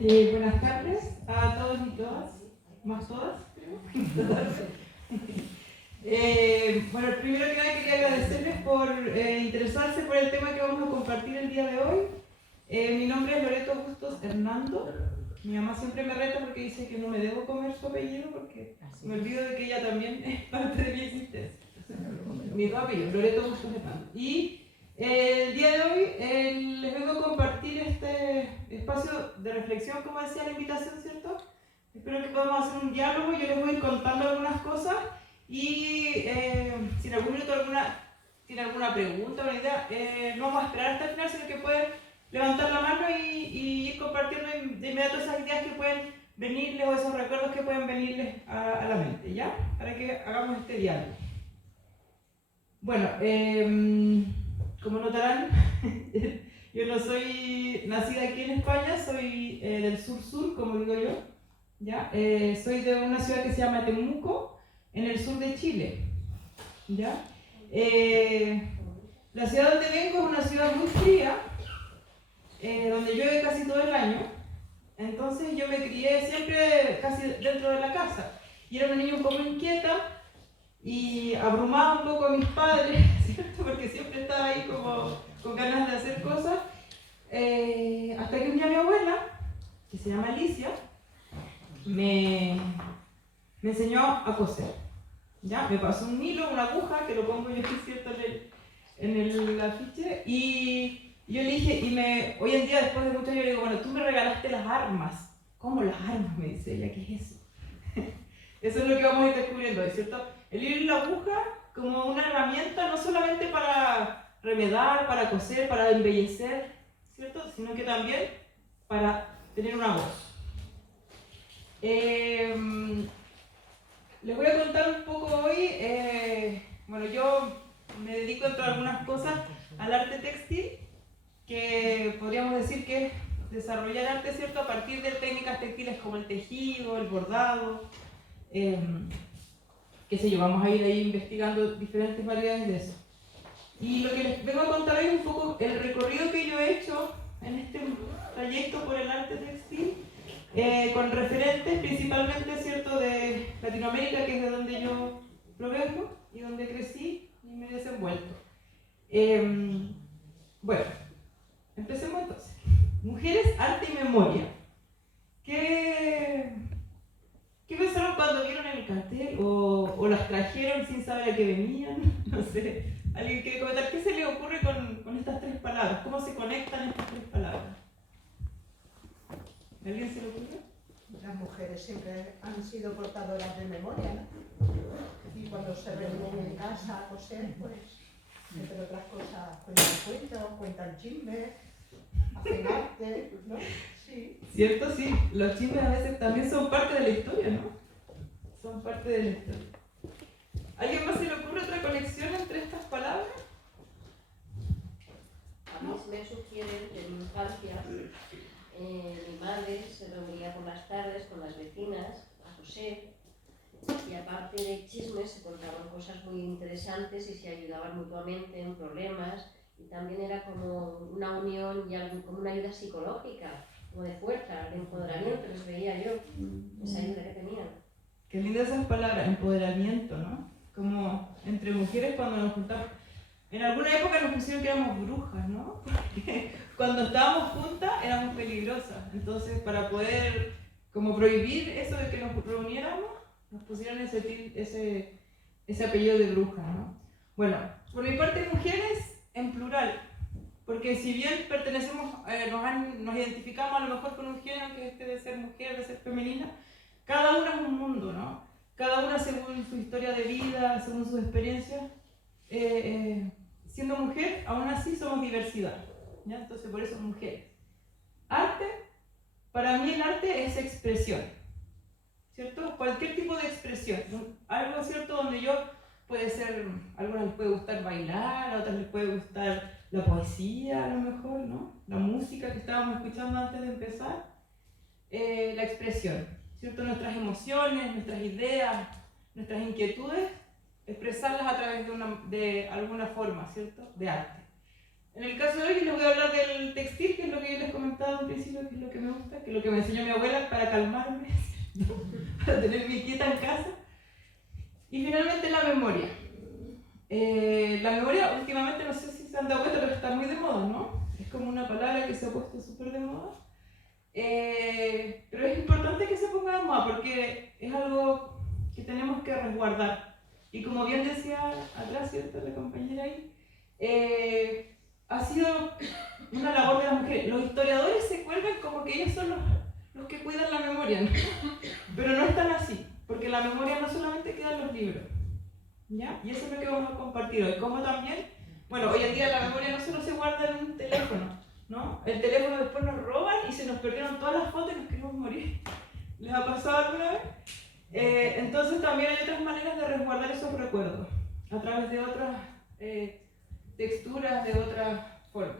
Buenas tardes a todos y todas, más todas, creo. Bueno, primero que nada quería agradecerles por interesarse por el tema que vamos a compartir el día de hoy. Mi nombre es Loreto Bustos Hernando. Mi mamá siempre me reta porque dice que no me debo comer su apellido porque me olvido de que ella también es parte de mi existencia. Mi dos apellidos, Loreto Bustos Hernando. Y el día de hoy les vengo a compartir este espacio de reflexión, como decía la invitación, ¿cierto? Espero que podamos hacer un diálogo. Yo les voy a ir contando algunas cosas y si en algún minuto tiene alguna pregunta o idea, no vamos a esperar hasta el final, sino que pueden levantar la mano y ir compartiendo de inmediato esas ideas que pueden venirles o esos recuerdos que pueden venirles a la mente, ¿ya? Para que hagamos este diálogo. Bueno, como notarán, yo no soy nacida aquí en España, soy del sur-sur, como digo yo, ¿ya? Soy de una ciudad que se llama Temuco, en el sur de Chile, ¿ya? La ciudad donde vengo es una ciudad muy fría, donde llueve casi todo el año, entonces yo me crié siempre casi dentro de la casa, y era una niña un poco inquieta, y abrumaba un poco a mis padres, ¿cierto? Porque siempre estaba ahí como con ganas de hacer cosas, hasta que un día mi abuela, que se llama Alicia, me enseñó a coser, ¿ya? Me pasó un hilo, una aguja, que lo pongo yo aquí, ¿cierto? En el afiche, y yo le dije, hoy en día, después de muchos años, le digo, bueno, tú me regalaste las armas. ¿Cómo las armas? Me dice ella, ¿qué es eso? Eso es lo que vamos a ir descubriendo hoy, ¿cierto? El hilo y la aguja como una herramienta no solamente para remedar, para coser, para embellecer, ¿cierto? Sino que también para tener una voz. Les voy a contar un poco hoy, bueno, yo me dedico entre algunas cosas al arte textil, que podríamos decir que es desarrollar arte, ¿cierto? A partir de técnicas textiles como el tejido, el bordado, qué sé yo, vamos a ir ahí investigando diferentes variedades de eso. Y lo que les vengo a contar es un poco el recorrido que yo he hecho en este trayecto por el arte textil, con referentes principalmente, ¿cierto?, de Latinoamérica, que es de donde yo provengo y donde crecí y me he desenvuelto. Bueno, empecemos entonces. Mujeres, arte y memoria. ¿Qué pensaron cuando vieron el cartel? ¿O las trajeron sin saber a qué venían? No sé. ¿Alguien quiere comentar qué se le ocurre con estas tres palabras? ¿Cómo se conectan estas tres palabras? ¿Alguien se le ocurre? Las mujeres siempre han sido portadoras de memoria, ¿no? Y cuando se reúnen en casa a coser, pues, entre otras cosas, cuentan cuentos, cuentan chismes, hacen arte, ¿no? Sí. ¿Cierto? Sí. Los chismes a veces también son parte de la historia, ¿no? Son parte de la historia. ¿Alguien más se le ocurre otra conexión entre estas palabras? A mí me sugiere que en mi infancia mi madre se reunía por las tardes con las vecinas a coser y aparte de chismes se contaban cosas muy interesantes y se ayudaban mutuamente en problemas y también era como una unión y como una ayuda psicológica, como de fuerza, de empoderamiento, les veía yo, esa ayuda que tenían. Qué lindas esas palabras, empoderamiento, ¿no? Como entre mujeres cuando nos juntamos. En alguna época nos pusieron que éramos brujas, ¿no? Porque cuando estábamos juntas éramos peligrosas. Entonces, para poder como prohibir eso de que nos reuniéramos, nos pusieron ese apellido de bruja, ¿no? Bueno, por mi parte, mujeres en plural. Porque si bien pertenecemos, nos identificamos a lo mejor con un género que es de ser mujer, de ser femenina, cada una es un mundo, ¿no? Cada una según su historia de vida, según sus experiencias. Siendo mujer, aún así somos diversidad, ¿ya? Entonces por eso mujeres. Arte, para mí el arte es expresión, ¿cierto? Cualquier tipo de expresión, algo, ¿cierto? Donde puede ser, a algunas les puede gustar bailar, a otras les puede gustar la poesía a lo mejor, ¿no? La música que estábamos escuchando antes de empezar, la expresión, ¿cierto? Nuestras emociones, nuestras ideas, nuestras inquietudes, expresarlas a través de alguna forma, ¿cierto? De arte. En el caso de hoy les voy a hablar del textil, que es lo que yo les comentaba al principio, que es lo que me gusta, que es lo que me enseñó mi abuela para calmarme, para tenerme quieta en casa. Y finalmente la memoria. La memoria últimamente, no sé si se han dado cuenta, pero está muy de moda, ¿no? Es como una palabra que se ha puesto súper de moda. Pero es importante que se ponga de moda porque es algo que tenemos que resguardar. Y como bien decía atrás, ¿cierto? La compañera ahí, ha sido una labor de las mujeres. Los historiadores se cuelgan como que ellos son los que cuidan la memoria, ¿no? Pero no es tan así, porque la memoria no solamente queda en los libros, ¿ya? Y eso es lo que vamos a compartir hoy. Como también, bueno, hoy en día la memoria no solo se guarda en un teléfono, ¿no? El teléfono después nos roban y se nos perdieron todas las fotos y nos queremos morir. ¿Les ha pasado alguna vez? Entonces también hay otras maneras de resguardar esos recuerdos, a través de otras texturas, de otras formas.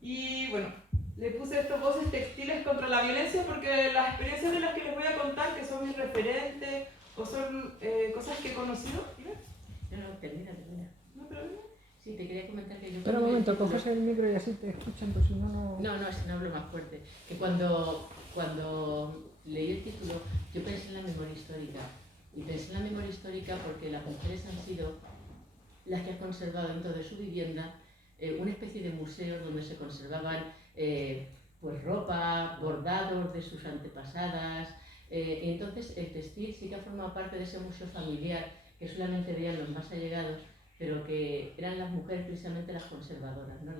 Y bueno, le puse estos voces textiles contra la violencia porque las experiencias de las que les voy a contar, que son mis referentes o son cosas que he conocido. No, termina. ¿No, pero no? Sí, te quería comentar que yo... Espera un momento, coges el micro y así te escuchan, pues si no, no... No, es que no hablo más fuerte. Que cuando leí el título, yo pensé en la memoria histórica. Y pensé en la memoria histórica porque las mujeres han sido las que han conservado dentro de su vivienda una especie de museos donde se conservaban pues ropa, bordados de sus antepasadas. Y entonces el textil sí que ha formado parte de ese museo familiar que solamente veían los más allegados, pero que eran las mujeres precisamente las conservadoras, ¿no?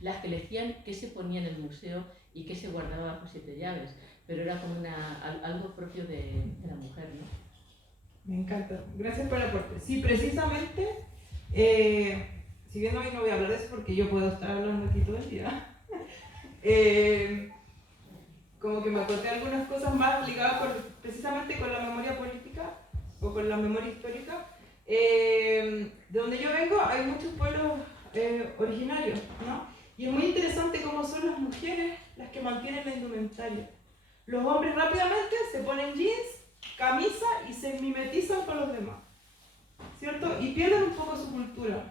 Las que elegían qué se ponía en el museo y qué se guardaba bajo 7 llaves, pero era como algo propio de la mujer, ¿no? Me encanta, gracias por el aporte. Sí, precisamente, si bien hoy no voy a hablar de eso porque yo puedo estar hablando aquí todo el día, como que me acordé algunas cosas más ligadas precisamente con la memoria política o con la memoria histórica. De donde yo vengo hay muchos pueblos originarios, ¿no? Y es muy interesante cómo son las mujeres las que mantienen la indumentaria. Los hombres rápidamente se ponen jeans, camisa y se mimetizan con los demás, ¿cierto? Y pierden un poco su cultura.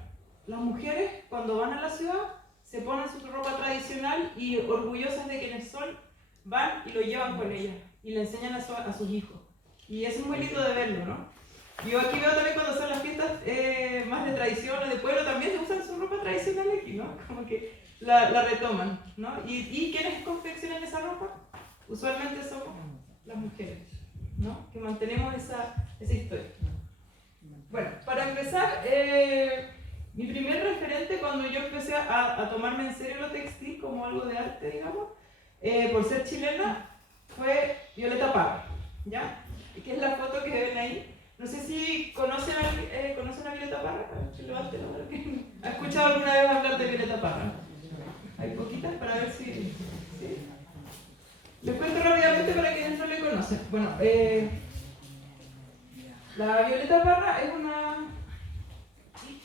Las mujeres cuando van a la ciudad se ponen su ropa tradicional y orgullosas de quienes son, van y lo llevan con ellas y le enseñan a sus hijos. Y eso es muy lindo de verlo, ¿no? Yo aquí veo también cuando son las fiestas más de tradición o de pueblo, también se usan su ropa tradicional aquí, ¿no? Como que la retoman, ¿no? ¿Y quiénes confeccionan esa ropa? Usualmente somos las mujeres, ¿no? Que mantenemos esa historia. Bueno, para empezar, mi primer referente cuando yo empecé a tomarme en serio lo textil como algo de arte, digamos, por ser chilena, fue Violeta Parra, ¿ya? Que es la foto que ven ahí. No sé si conocen a Violeta Parra. Levante la mano. ¿Ha escuchado alguna vez hablar de Violeta Parra? Hay poquitas para ver si... ¿sí? Les cuento rápidamente para quienes no le conocen. Bueno, la Violeta Parra es una...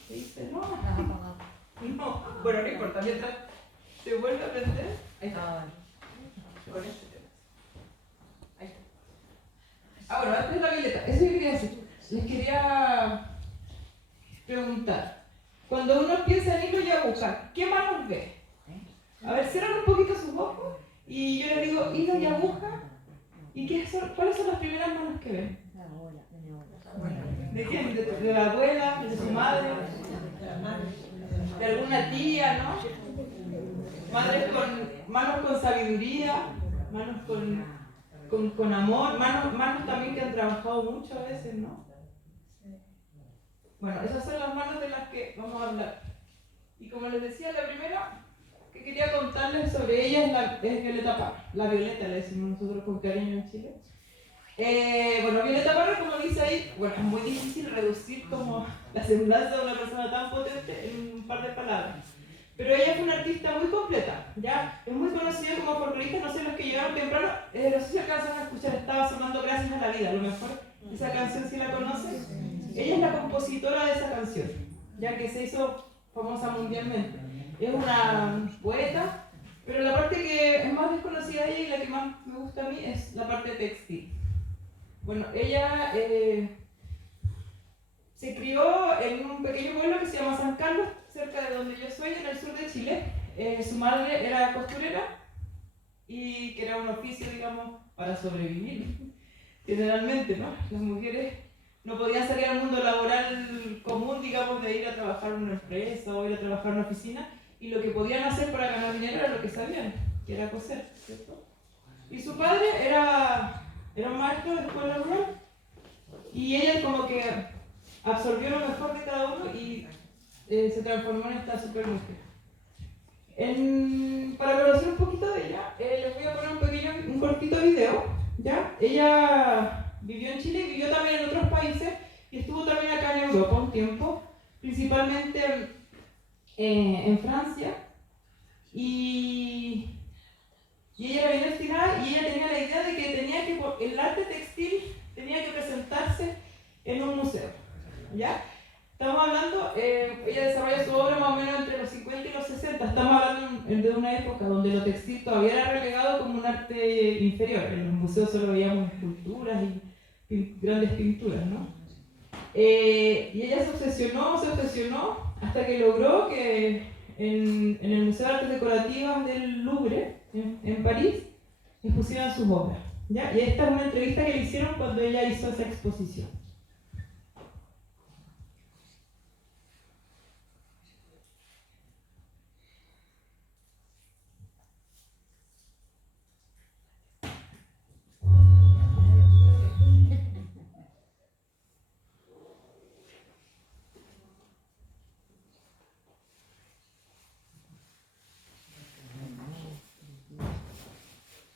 ¿Qué dice? No. No. Bueno, no importa. Mientras se vuelve a prender... Ahí está. Con este tema. Ahí está. Ah, bueno, antes de la Violeta, eso yo quería decir. Les quería preguntar. Cuando uno piensa en hilo y aguja, ¿qué manos ve? A ver, cierran un poquito sus ojos y yo les digo hilo y aguja. ¿Y cuáles son las primeras manos que ven? ¿De quién? ¿De la abuela? ¿De su madre? ¿De alguna tía, no? Manos con sabiduría, manos con amor, manos también que han trabajado mucho a veces, ¿no? Bueno, esas son las manos de las que vamos a hablar. Y como les decía, la primera que quería contarles sobre ella es Violeta Parra. La Violeta le decimos nosotros con cariño en Chile. Bueno, Violeta Parra, como dice ahí, bueno, es muy difícil reducir como la semblanza de una persona tan potente en un par de palabras. Pero ella fue una artista muy completa, ¿ya? Es muy conocida como folclorista, no sé los que llegaron temprano, no sé si alcanzan a escuchar, estaba sonando Gracias a la Vida, a lo mejor esa canción si la conocen. Ella es la compositora de esa canción, ya que se hizo famosa mundialmente. Es una poeta, pero la parte que es más desconocida de ella y la que más me gusta a mí es la parte textil. Bueno, ella se crió en un pequeño pueblo que se llama San Carlos, cerca de donde yo soy, en el sur de Chile. Su madre era costurera y que era un oficio, digamos, para sobrevivir, generalmente, ¿no? Las mujeres no podían salir al mundo laboral común, digamos, de ir a trabajar en una empresa o ir a trabajar en una oficina, y lo que podían hacer para ganar dinero era lo que sabían, que era coser, ¿cierto? Y su padre era un maestro de escuela rural, y ella como que absorbió lo mejor de cada uno y se transformó en esta super mujer. Para conocer un poquito de ella, les voy a poner un cortito video, ¿ya? Ella vivió en Chile y vivió también en otros países y estuvo también acá en Europa un tiempo, principalmente en Francia, y ella era bien destinada y ella tenía la idea de que el arte textil tenía que presentarse en un museo, ¿ya? Estamos hablando, ella desarrolla su obra más o menos entre los 50 y los 60, estamos hablando de una época donde lo textil todavía era relegado como un arte inferior, en los museos solo veíamos esculturas y grandes pinturas, ¿no? Y ella se obsesionó hasta que logró que en el Museo de Artes Decorativas del Louvre, en París, expusieran sus obras, ¿ya? Y esta es una entrevista que le hicieron cuando ella hizo esa exposición.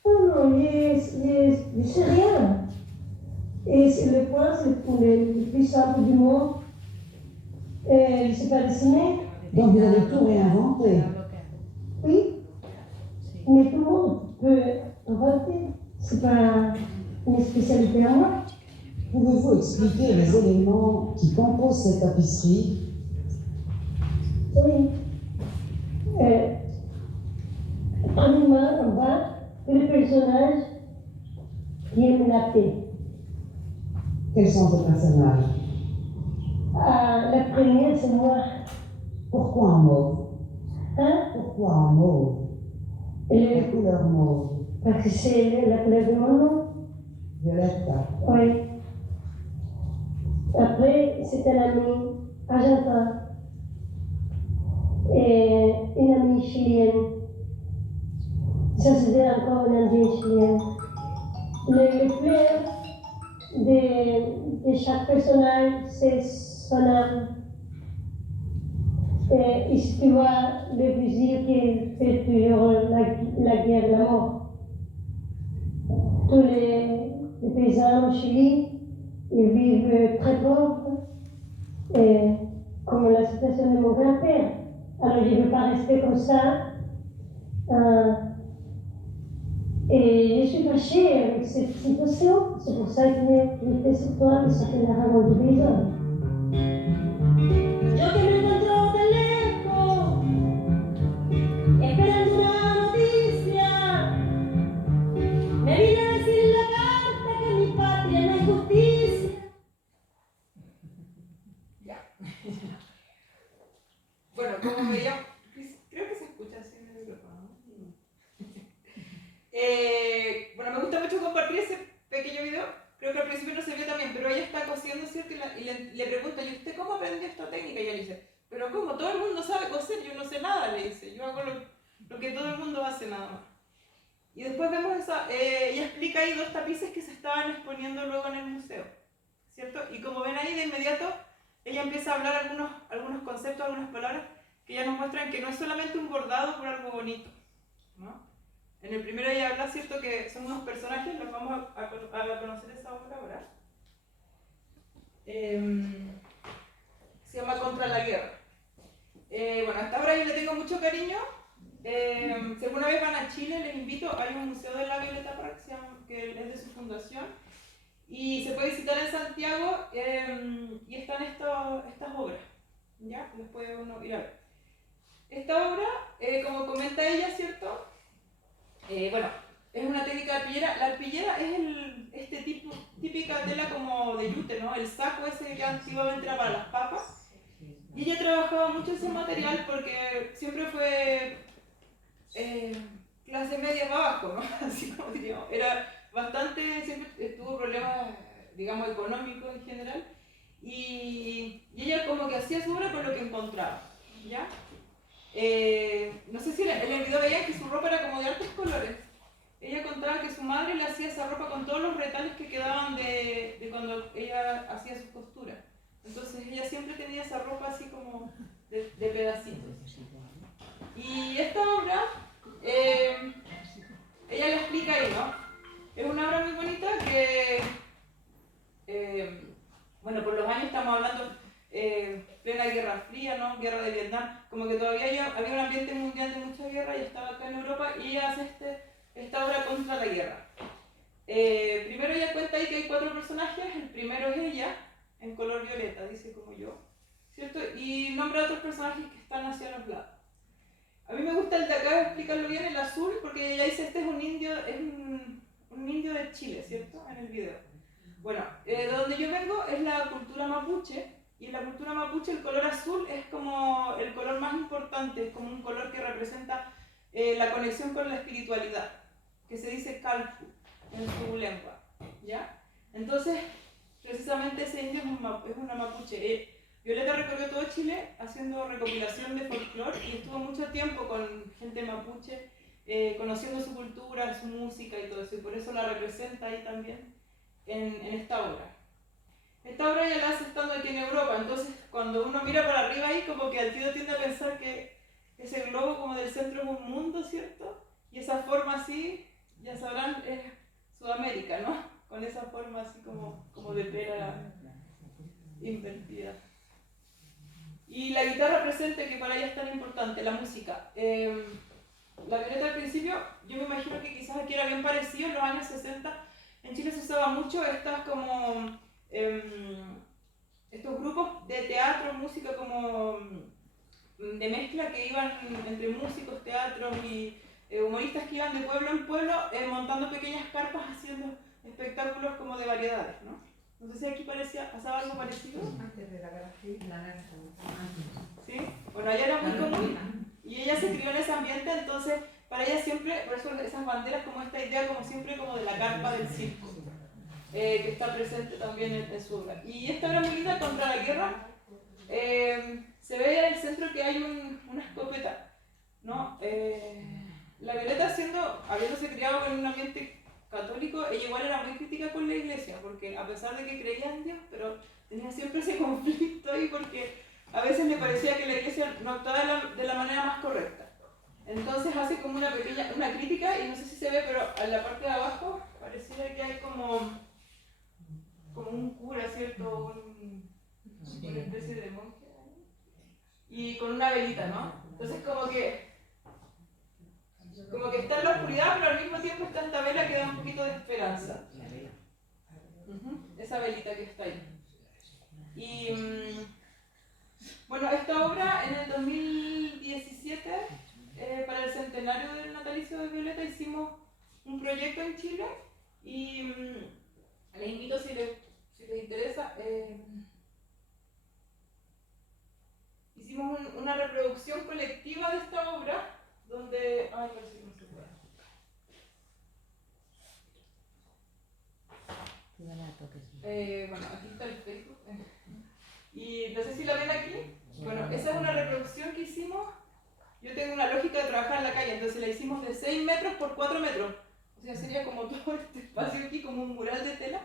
Non, je sais rien. Et c'est le point, c'est le plus simple du monde. Je ne sais pas dessiner. Donc vous avez tout réinventé. Oui. Mais tout le monde peut inventer. C'est pas une spécialité à moi. Pouvez-vous expliquer les éléments qui composent cette tapisserie? Oui. Premièrement, on voit le personnage qui aime la paix. Quels sont ces personnages? La première, c'est moi. Pourquoi en mauve? Hein? Pourquoi en mauve? La couleur mauve. Parce que c'est la couleur de mon nom. Violette. Oui. Après, c'est un ami argentin et une amie chilienne. Ça, c'était encore une amie chilienne. Les fleurs de chaque personnage, c'est son âme. Et ici, tu vois le fusil qui fait toujours la guerre, la mort. Tous les paysans au Chili, ils vivent très pauvres, et comme la situation de mon grand-père. Alors je ne veux pas rester comme ça. Et je suis fâchée avec cette situation. C'est pour ça que j'ai fait cette toile qui s'appelle La Ramon du Paysan. Yo que me encuentro tan lejos, esperando una noticia, me vine a decir en la carta que en mi patria no hay justicia. Bueno, como veíamos, creo que se escucha así en el micrófono, ¿no? Bueno, me gusta mucho compartir ese pequeño video. Creo que al principio no se vio también, pero ella está cosiendo, ¿cierto? Y le pregunta, ¿y usted cómo aprendió esta técnica? Y ella le dice, pero ¿cómo? Todo el mundo sabe coser, yo no sé nada, le dice. Yo hago lo que todo el mundo hace, nada más. Y después vemos ella explica ahí 2 tapices que se estaban exponiendo luego en el museo, ¿cierto? Y como ven ahí, de inmediato, ella empieza a hablar algunos conceptos, algunas palabras que ya nos muestran que no es solamente un bordado por algo bonito, ¿no? En el primero ella habla, ¿cierto?, que son unos personajes, los vamos a conocer esa obra ahora. Se llama Contra la Guerra. Bueno, a esta obra yo le tengo mucho cariño. Si alguna vez van a Chile, les invito, hay un museo de la Violeta Park que es de su fundación. Y se puede visitar en Santiago y están estas obras, ¿ya? Las puede uno ir a ver. Esta obra, como comenta ella, ¿cierto? Bueno, es una técnica de arpillera. La arpillera es este típico típica tela como de yute, ¿no? El saco ese que antiguamente era para las papas. Y ella trabajaba mucho ese material porque siempre fue clase media para abajo, ¿no? Así como diríamos. Era bastante, siempre tuvo problemas, digamos, económicos en general. Y ella como que hacía su obra con lo que encontraba, ¿ya? No sé si en el video veían que su ropa era como de hartos colores. Ella contaba que su madre le hacía esa ropa con todos los retales que quedaban de cuando ella hacía sus costuras. Entonces ella siempre tenía esa ropa así como de pedacitos. Y esta obra, ella la explica ahí, ¿no? Es una obra muy bonita que, bueno, por los años estamos hablando, plena Guerra Fría, ¿no? Guerra de Vietnam, como que todavía había un ambiente mundial de mucha guerra y estaba acá en Europa y ella hace esta obra contra la guerra. Primero ella cuenta ahí que hay 4 personajes, el primero es ella, en color violeta, dice como yo, ¿cierto? Y nombra a otros personajes que están hacia los lados. A mí me gusta el de acá, explicarlo bien, el azul, porque ella dice este es un indio, es un indio de Chile, ¿cierto? En el video. Bueno, de donde yo vengo es la cultura mapuche, y en la cultura mapuche el color azul es como el color más importante, es como un color que representa la conexión con la espiritualidad, que se dice calfu en su lengua, ¿ya? Entonces, precisamente ese indio es una mapuche. Violeta recorrió todo Chile haciendo recopilación de folclore y estuvo mucho tiempo con gente mapuche, conociendo su cultura, su música y todo eso, y por eso la representa ahí también en esta obra. Esta obra ya la hace estando aquí en Europa, entonces cuando uno mira para arriba ahí como que al tiro tiende a pensar que ese globo como del centro es un mundo, ¿cierto? Y esa forma así, ya sabrán, es Sudamérica, ¿no? Con esa forma así como de pera invertida. Y la guitarra presente, que para ella es tan importante, la música. La Violeta al principio, yo me imagino que quizás aquí era bien parecido, en los años 60 en Chile se usaba mucho estas como estos grupos de teatro, música como de mezcla que iban entre músicos, teatros y humoristas que iban de pueblo en pueblo montando pequeñas carpas haciendo espectáculos como de variedades, ¿no? No sé si aquí pasaba algo parecido. Antes de la guerra civil. ¿Sí? Bueno, allá era muy común y ella se crió en ese ambiente, entonces para ella siempre, por eso esas banderas como esta idea como siempre como de la carpa del circo, que está presente también en su obra. Y esta obra muy linda, Contra la Guerra, se ve en el centro que hay una escopeta, ¿no? La Violeta habiéndose criado en un ambiente católico, ella igual era muy crítica con la iglesia, porque a pesar de que creía en Dios, pero tenía siempre ese conflicto ahí porque a veces le parecía que la iglesia no actuaba de la manera más correcta. Entonces hace como una crítica, y no sé si se ve, pero en la parte de abajo pareciera que hay como un cura, ¿cierto? Una especie de monje ahí. Y con una velita, ¿no? Entonces como que está en la oscuridad, pero al mismo tiempo está esta vela que da un poquito de esperanza. Esa velita que está ahí. Y bueno, esta obra en el 2017, para el centenario del natalicio de Violeta, hicimos un proyecto en Chile y les invito si les interesa. Hicimos una reproducción colectiva de esta obra donde... Ay, parece que no se puede. Bueno, aquí está el Facebook. Y no sé si la ven aquí. Bueno, esa es una reproducción que hicimos. Yo tengo una lógica de trabajar en la calle, entonces la hicimos de 6 metros por 4 metros. O sea, sería como todo este espacio aquí, como un mural de tela.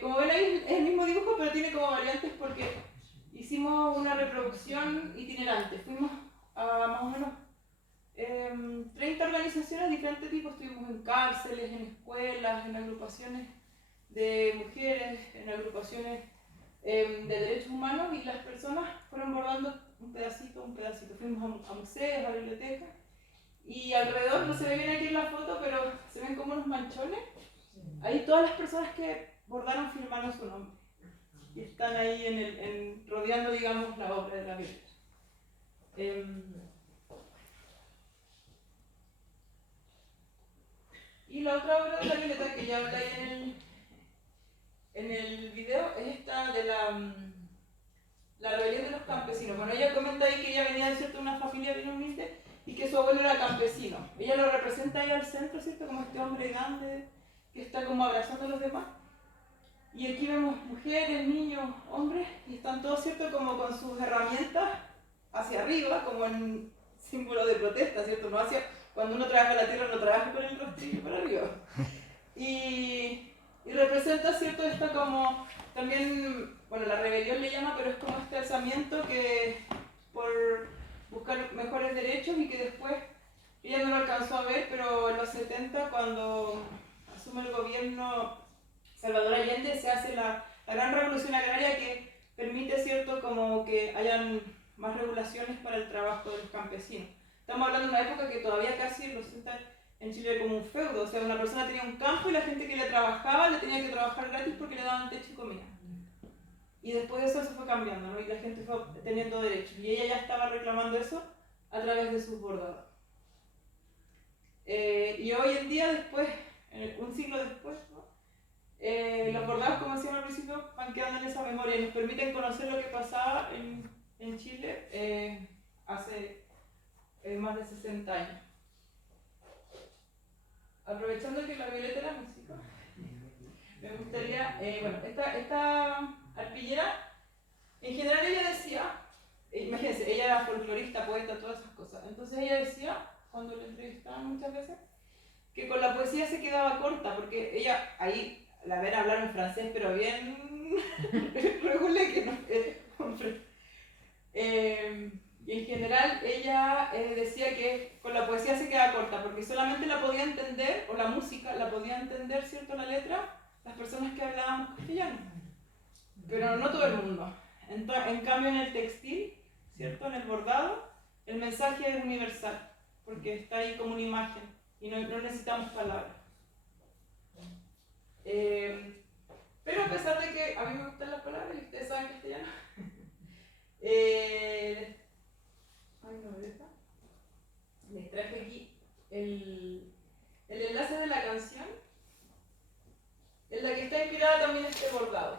Como ven ahí, es el mismo dibujo, pero tiene como variantes porque hicimos una reproducción itinerante. Fuimos a más o menos 30 organizaciones de diferentes tipos. Estuvimos en cárceles, en escuelas, en agrupaciones de mujeres, en agrupaciones de derechos humanos, y las personas fueron bordando un pedacito. Fuimos a museos, a bibliotecas, y alrededor, no se ve bien aquí en la foto, pero se ven como unos manchones. Ahí todas las personas que bordaron firmaron su nombre y están ahí rodeando, digamos, la obra de la Violeta. Y la otra obra de la Violeta que ya hablé el video es esta de la rebelión de los campesinos. Bueno, ella comenta ahí que ella venía de una familia bien humilde y que su abuelo era campesino. Ella lo representa ahí al centro, ¿cierto? Como este hombre grande que está como abrazando a los demás. Y aquí vemos mujeres, niños, hombres, y están todos, ¿cierto? Como con sus herramientas hacia arriba, como en símbolo de protesta, ¿cierto? No hacia, cuando uno trabaja la tierra, no trabaja con el rostrillo para arriba. Y representa, ¿cierto? Esta como, también, bueno, la rebelión le llama, pero es como este alzamiento que por buscar mejores derechos y que después, ella no lo alcanzó a ver, pero en los 70, cuando asume el gobierno Salvador Allende, se hace la gran revolución agraria que permite, ¿cierto?, como que hayan más regulaciones para el trabajo de los campesinos. Estamos hablando de una época que todavía casi representa en Chile como un feudo, o sea, una persona tenía un campo y la gente que le trabajaba le tenía que trabajar gratis porque le daban techo y comida. Y después de eso se fue cambiando, ¿no? Y la gente fue teniendo derechos. Y ella ya estaba reclamando eso a través de sus bordados. Y hoy en día, después, un siglo después, ¿no? Los bordados, como decíamos al principio, van quedando en esa memoria y nos permiten conocer lo que pasaba en Chile hace más de 60 años. Aprovechando que la Violeta era música, me gustaría, bueno, esta arpillera, en general ella decía, imagínense, ella era folclorista, poeta, todas esas cosas, entonces ella decía, cuando la entrevistaban muchas veces, que con la poesía se quedaba corta, porque ella, ahí la ven hablar en francés, pero bien regulé que no hombre. Y en general ella decía que con la poesía se queda corta, porque solamente la podía entender, o la música la podía entender, ¿cierto?, la letra, las personas que hablábamos castellano, pero no todo el mundo. En cambio en el textil, ¿cierto?, en el bordado, el mensaje es universal, porque está ahí como una imagen, y no necesitamos palabras. Pero a pesar de que a mí me gustan las palabras, y ustedes saben castellano, les traje aquí el enlace de la canción en la que está inspirada también este bordado.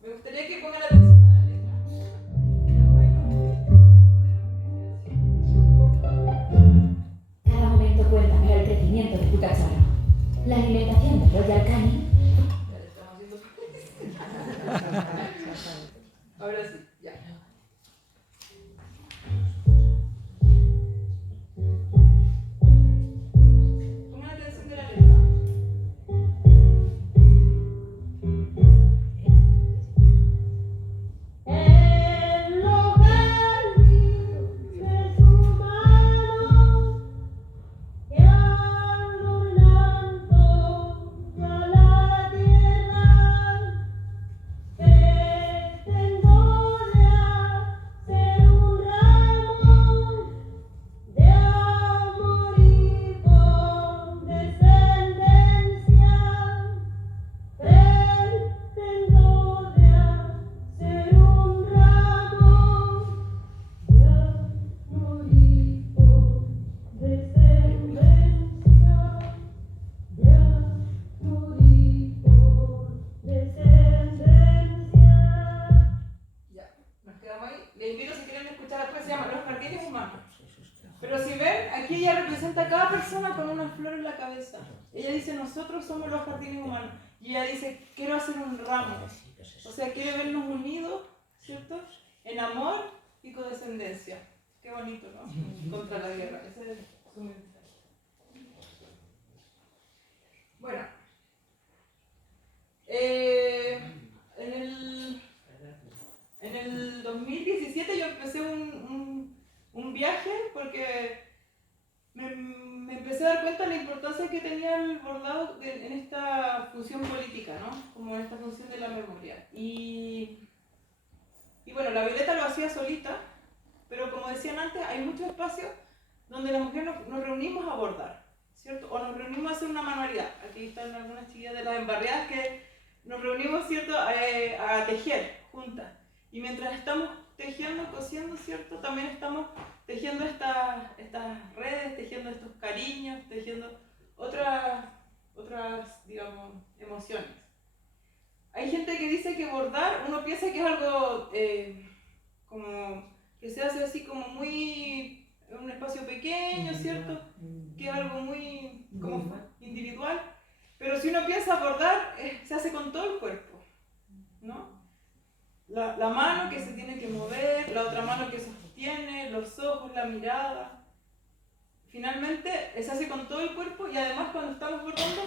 Me gustaría que pongan atención a la letra. Cada momento cuenta para el crecimiento de tu cachorro. La alimentación de Royal Canin. Ya le estamos haciendo. Ahora sí, ya. Pongan atención de la letra. El hogar de su mano que adornando ya la tierra pretendo de hacer un ramo de amor y con descendencia. Pretendo de hacer un ramo de amor y con descendencia, de amor y con descendencia. Ya, nos quedamos ahí. Les invito, si quieren escuchar después, se llama Los Jardines Humanos. Pero si ven, aquí ella representa a cada persona con una flor en la cabeza. Ella dice, nosotros somos los jardines humanos. Y ella dice, quiero hacer un ramo. O sea, quiere vernos unidos, ¿cierto?, en amor y condescendencia. Qué bonito, ¿no? Contra la guerra. Ese es su mensaje. Bueno. En el 2017 yo empecé un viaje porque me empecé a dar cuenta de la importancia que tenía el bordado en esta función política, ¿no? Como en esta función de la memoria. Y bueno, la Violeta lo hacía solita, pero como decían antes, hay muchos espacios donde las mujeres nos reunimos a bordar, ¿cierto? O nos reunimos a hacer una manualidad. Aquí están algunas chiquillas de las embarriadas que nos reunimos, ¿cierto?, a tejer juntas. Y mientras estamos tejiendo, cosiendo, ¿cierto?, también estamos tejiendo estas redes, tejiendo estos cariños, tejiendo otras, digamos, emociones. hay gente que dice que bordar, uno piensa que es algo como que se hace así como muy, en un espacio pequeño, ¿cierto? Que es algo muy como individual. Pero si uno piensa bordar, se hace con todo el cuerpo, ¿no? La mano que se tiene que mover, la otra mano que sostiene, los ojos, la mirada. Finalmente se hace con todo el cuerpo y además cuando estamos bordando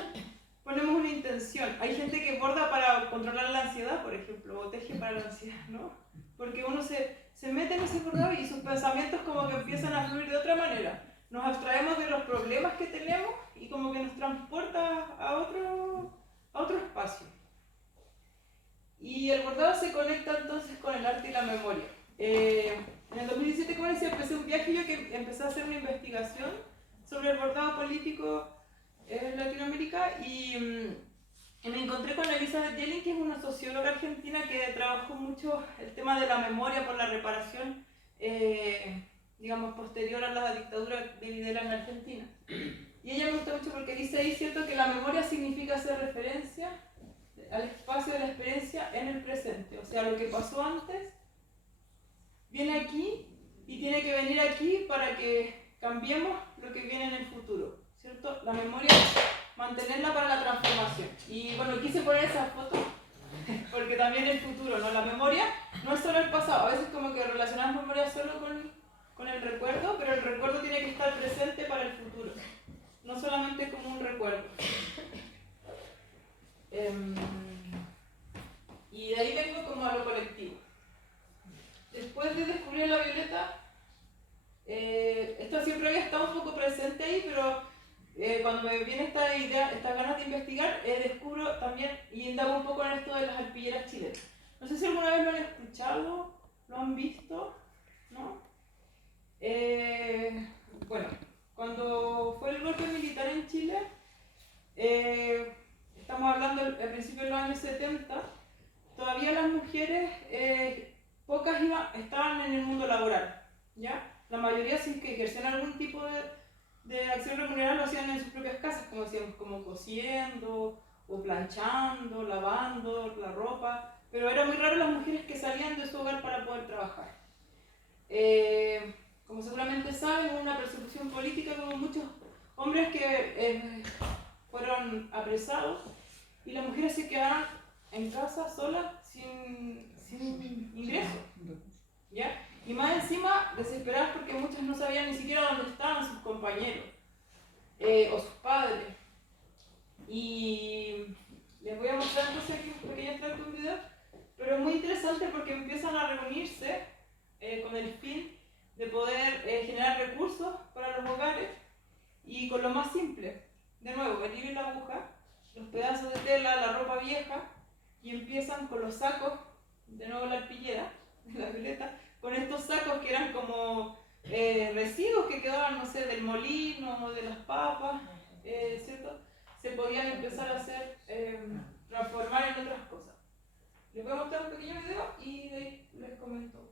ponemos una intención. Hay gente que borda para controlar la ansiedad, por ejemplo, o teje para la ansiedad, ¿no? Porque uno se mete en ese bordado y sus pensamientos como que empiezan a fluir de otra manera. Nos abstraemos de los problemas que tenemos y como que nos transporta a otro espacio. Y el bordado se conecta entonces con el arte y la memoria. En el 2017, como decía, empecé un viaje yo que empecé a hacer una investigación sobre el bordado político en Latinoamérica y me encontré con Elizabeth Yellin, que es una socióloga argentina que trabajó mucho el tema de la memoria por la reparación, digamos, posterior a la dictadura de Videla en Argentina. Y ella me gusta mucho porque dice ahí, ¿cierto?, que la memoria significa hacer referencia al espacio de la experiencia en el presente. O sea, lo que pasó antes viene aquí y tiene que venir aquí para que cambiemos lo que viene en el futuro, ¿cierto? La memoria, mantenerla para la transformación. Y bueno, quise poner esa foto porque también el futuro, ¿no? La memoria no es solo el pasado. A veces como que relacionamos memoria solo con el recuerdo, pero el recuerdo tiene que estar presente para el futuro, no solamente como un recuerdo. Y de ahí vengo como a lo colectivo. Después de descubrir la violeta, esto siempre había estado un poco presente ahí, pero cuando me viene esta idea, estas ganas de investigar, descubro también y indago un poco en esto de las arpilleras chilenas. No sé si alguna vez lo han escuchado, lo han visto, ¿no? Bueno, cuando fue el golpe militar en Chile, estamos hablando al principio de los años 70, todavía las mujeres, pocas estaban en el mundo laboral, ¿ya? La mayoría, si es que ejercían algún tipo de acción remunerada, lo hacían en sus propias casas, como decíamos, como cosiendo, o planchando, lavando la ropa, pero era muy raro las mujeres que salían de su hogar para poder trabajar. Como seguramente saben, hubo una persecución política como muchos hombres que fueron apresados y las mujeres se quedaron en casa solas sin ingreso, ¿ya? Y más encima desesperadas porque muchas no sabían ni siquiera dónde estaban sus compañeros o sus padres. Y les voy a mostrar entonces aquí un pequeño extracto de un video, pero es muy interesante porque empiezan a reunirse con el fin de poder generar recursos para los hogares y con lo más simple, de nuevo, el hilo y la aguja, los pedazos de tela, la ropa vieja, y empiezan con los sacos, de nuevo la arpillera, la violeta, con estos sacos que eran como residuos que quedaban, no sé, del molino, de las papas, ¿cierto? Se podían empezar a hacer, transformar en otras cosas. Les voy a mostrar un pequeño video y de ahí les comento.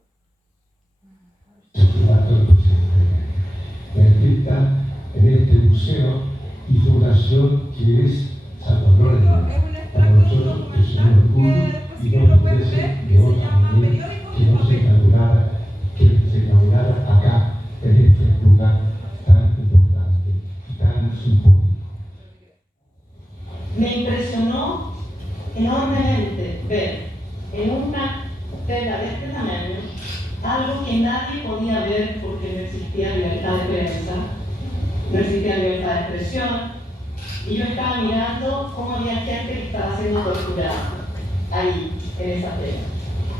En este museo y fundación que es Salvador para nosotros es un orgullo y no puede ser de otra manera que no se inaugurara acá en este lugar tan importante y tan simbólico. Me impresionó enormemente ver en una tela de este tamaño algo que nadie podía ver porque no existía libertad de prensa, no existía libertad de expresión, y yo estaba mirando cómo había gente que estaba siendo torturada ahí, en esa tela.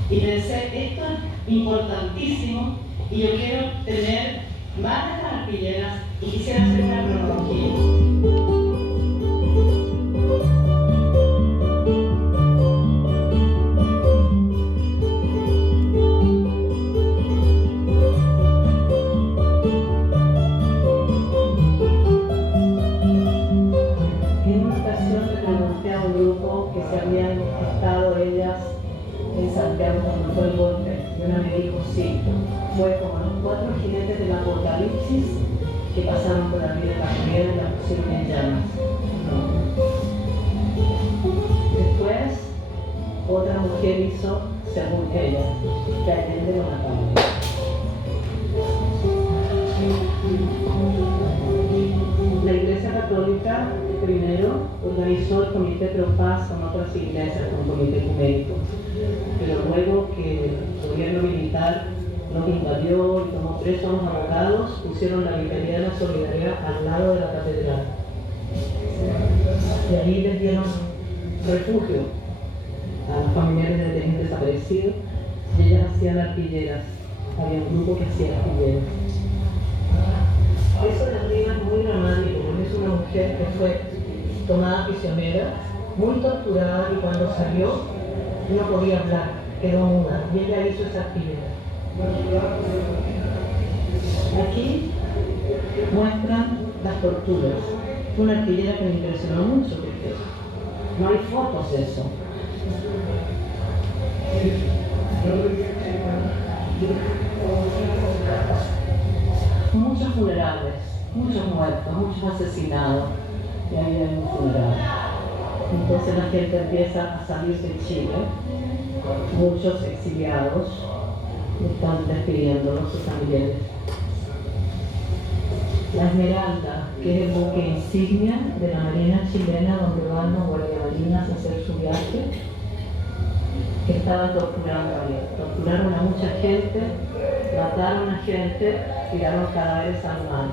Y pensé, esto es importantísimo y yo quiero tener más de estas arpilleras y quisiera hacer una cronología. Cuando fue el golpe, y una me dijo, sí, fue como los 4 jinetes del apocalipsis que pasaron por la vida de la mujer y la pusieron en llamas. Después mujer hizo según ella, que Allende lo mataron. La Iglesia Católica primero organizó el Comité Pro Paz con otras iglesias, con un comité ecuménico, pero luego que el gobierno militar nos invadió y tomó presos a los abogados, pusieron la Vicaría de la Solidaridad al lado de la catedral. Y allí les dieron refugio a los familiares de detenidos desaparecidos y ellas hacían arpilleras. Había un grupo que hacía arpilleras. Eso de arriba es muy dramático, porque es una mujer que fue tomada prisionera, muy torturada, y cuando salió no podía hablar, quedó muda, y ella hizo esa arpillera. Aquí muestran las torturas. Fue una arpillera que me impresionó mucho, porque no hay fotos de eso. Muchos funerales, muchos muertos, muchos asesinados, y ahí hay un funeral. Entonces la gente empieza a salir de Chile, muchos exiliados, están despidiéndolos sus familiares. La Esmeralda, que es el buque insignia de la Marina chilena, donde van los guardiamarinas a hacer su viaje, que estaban torturando ahí. Torturaron a mucha gente, mataron a gente, tiraron cadáveres al mar.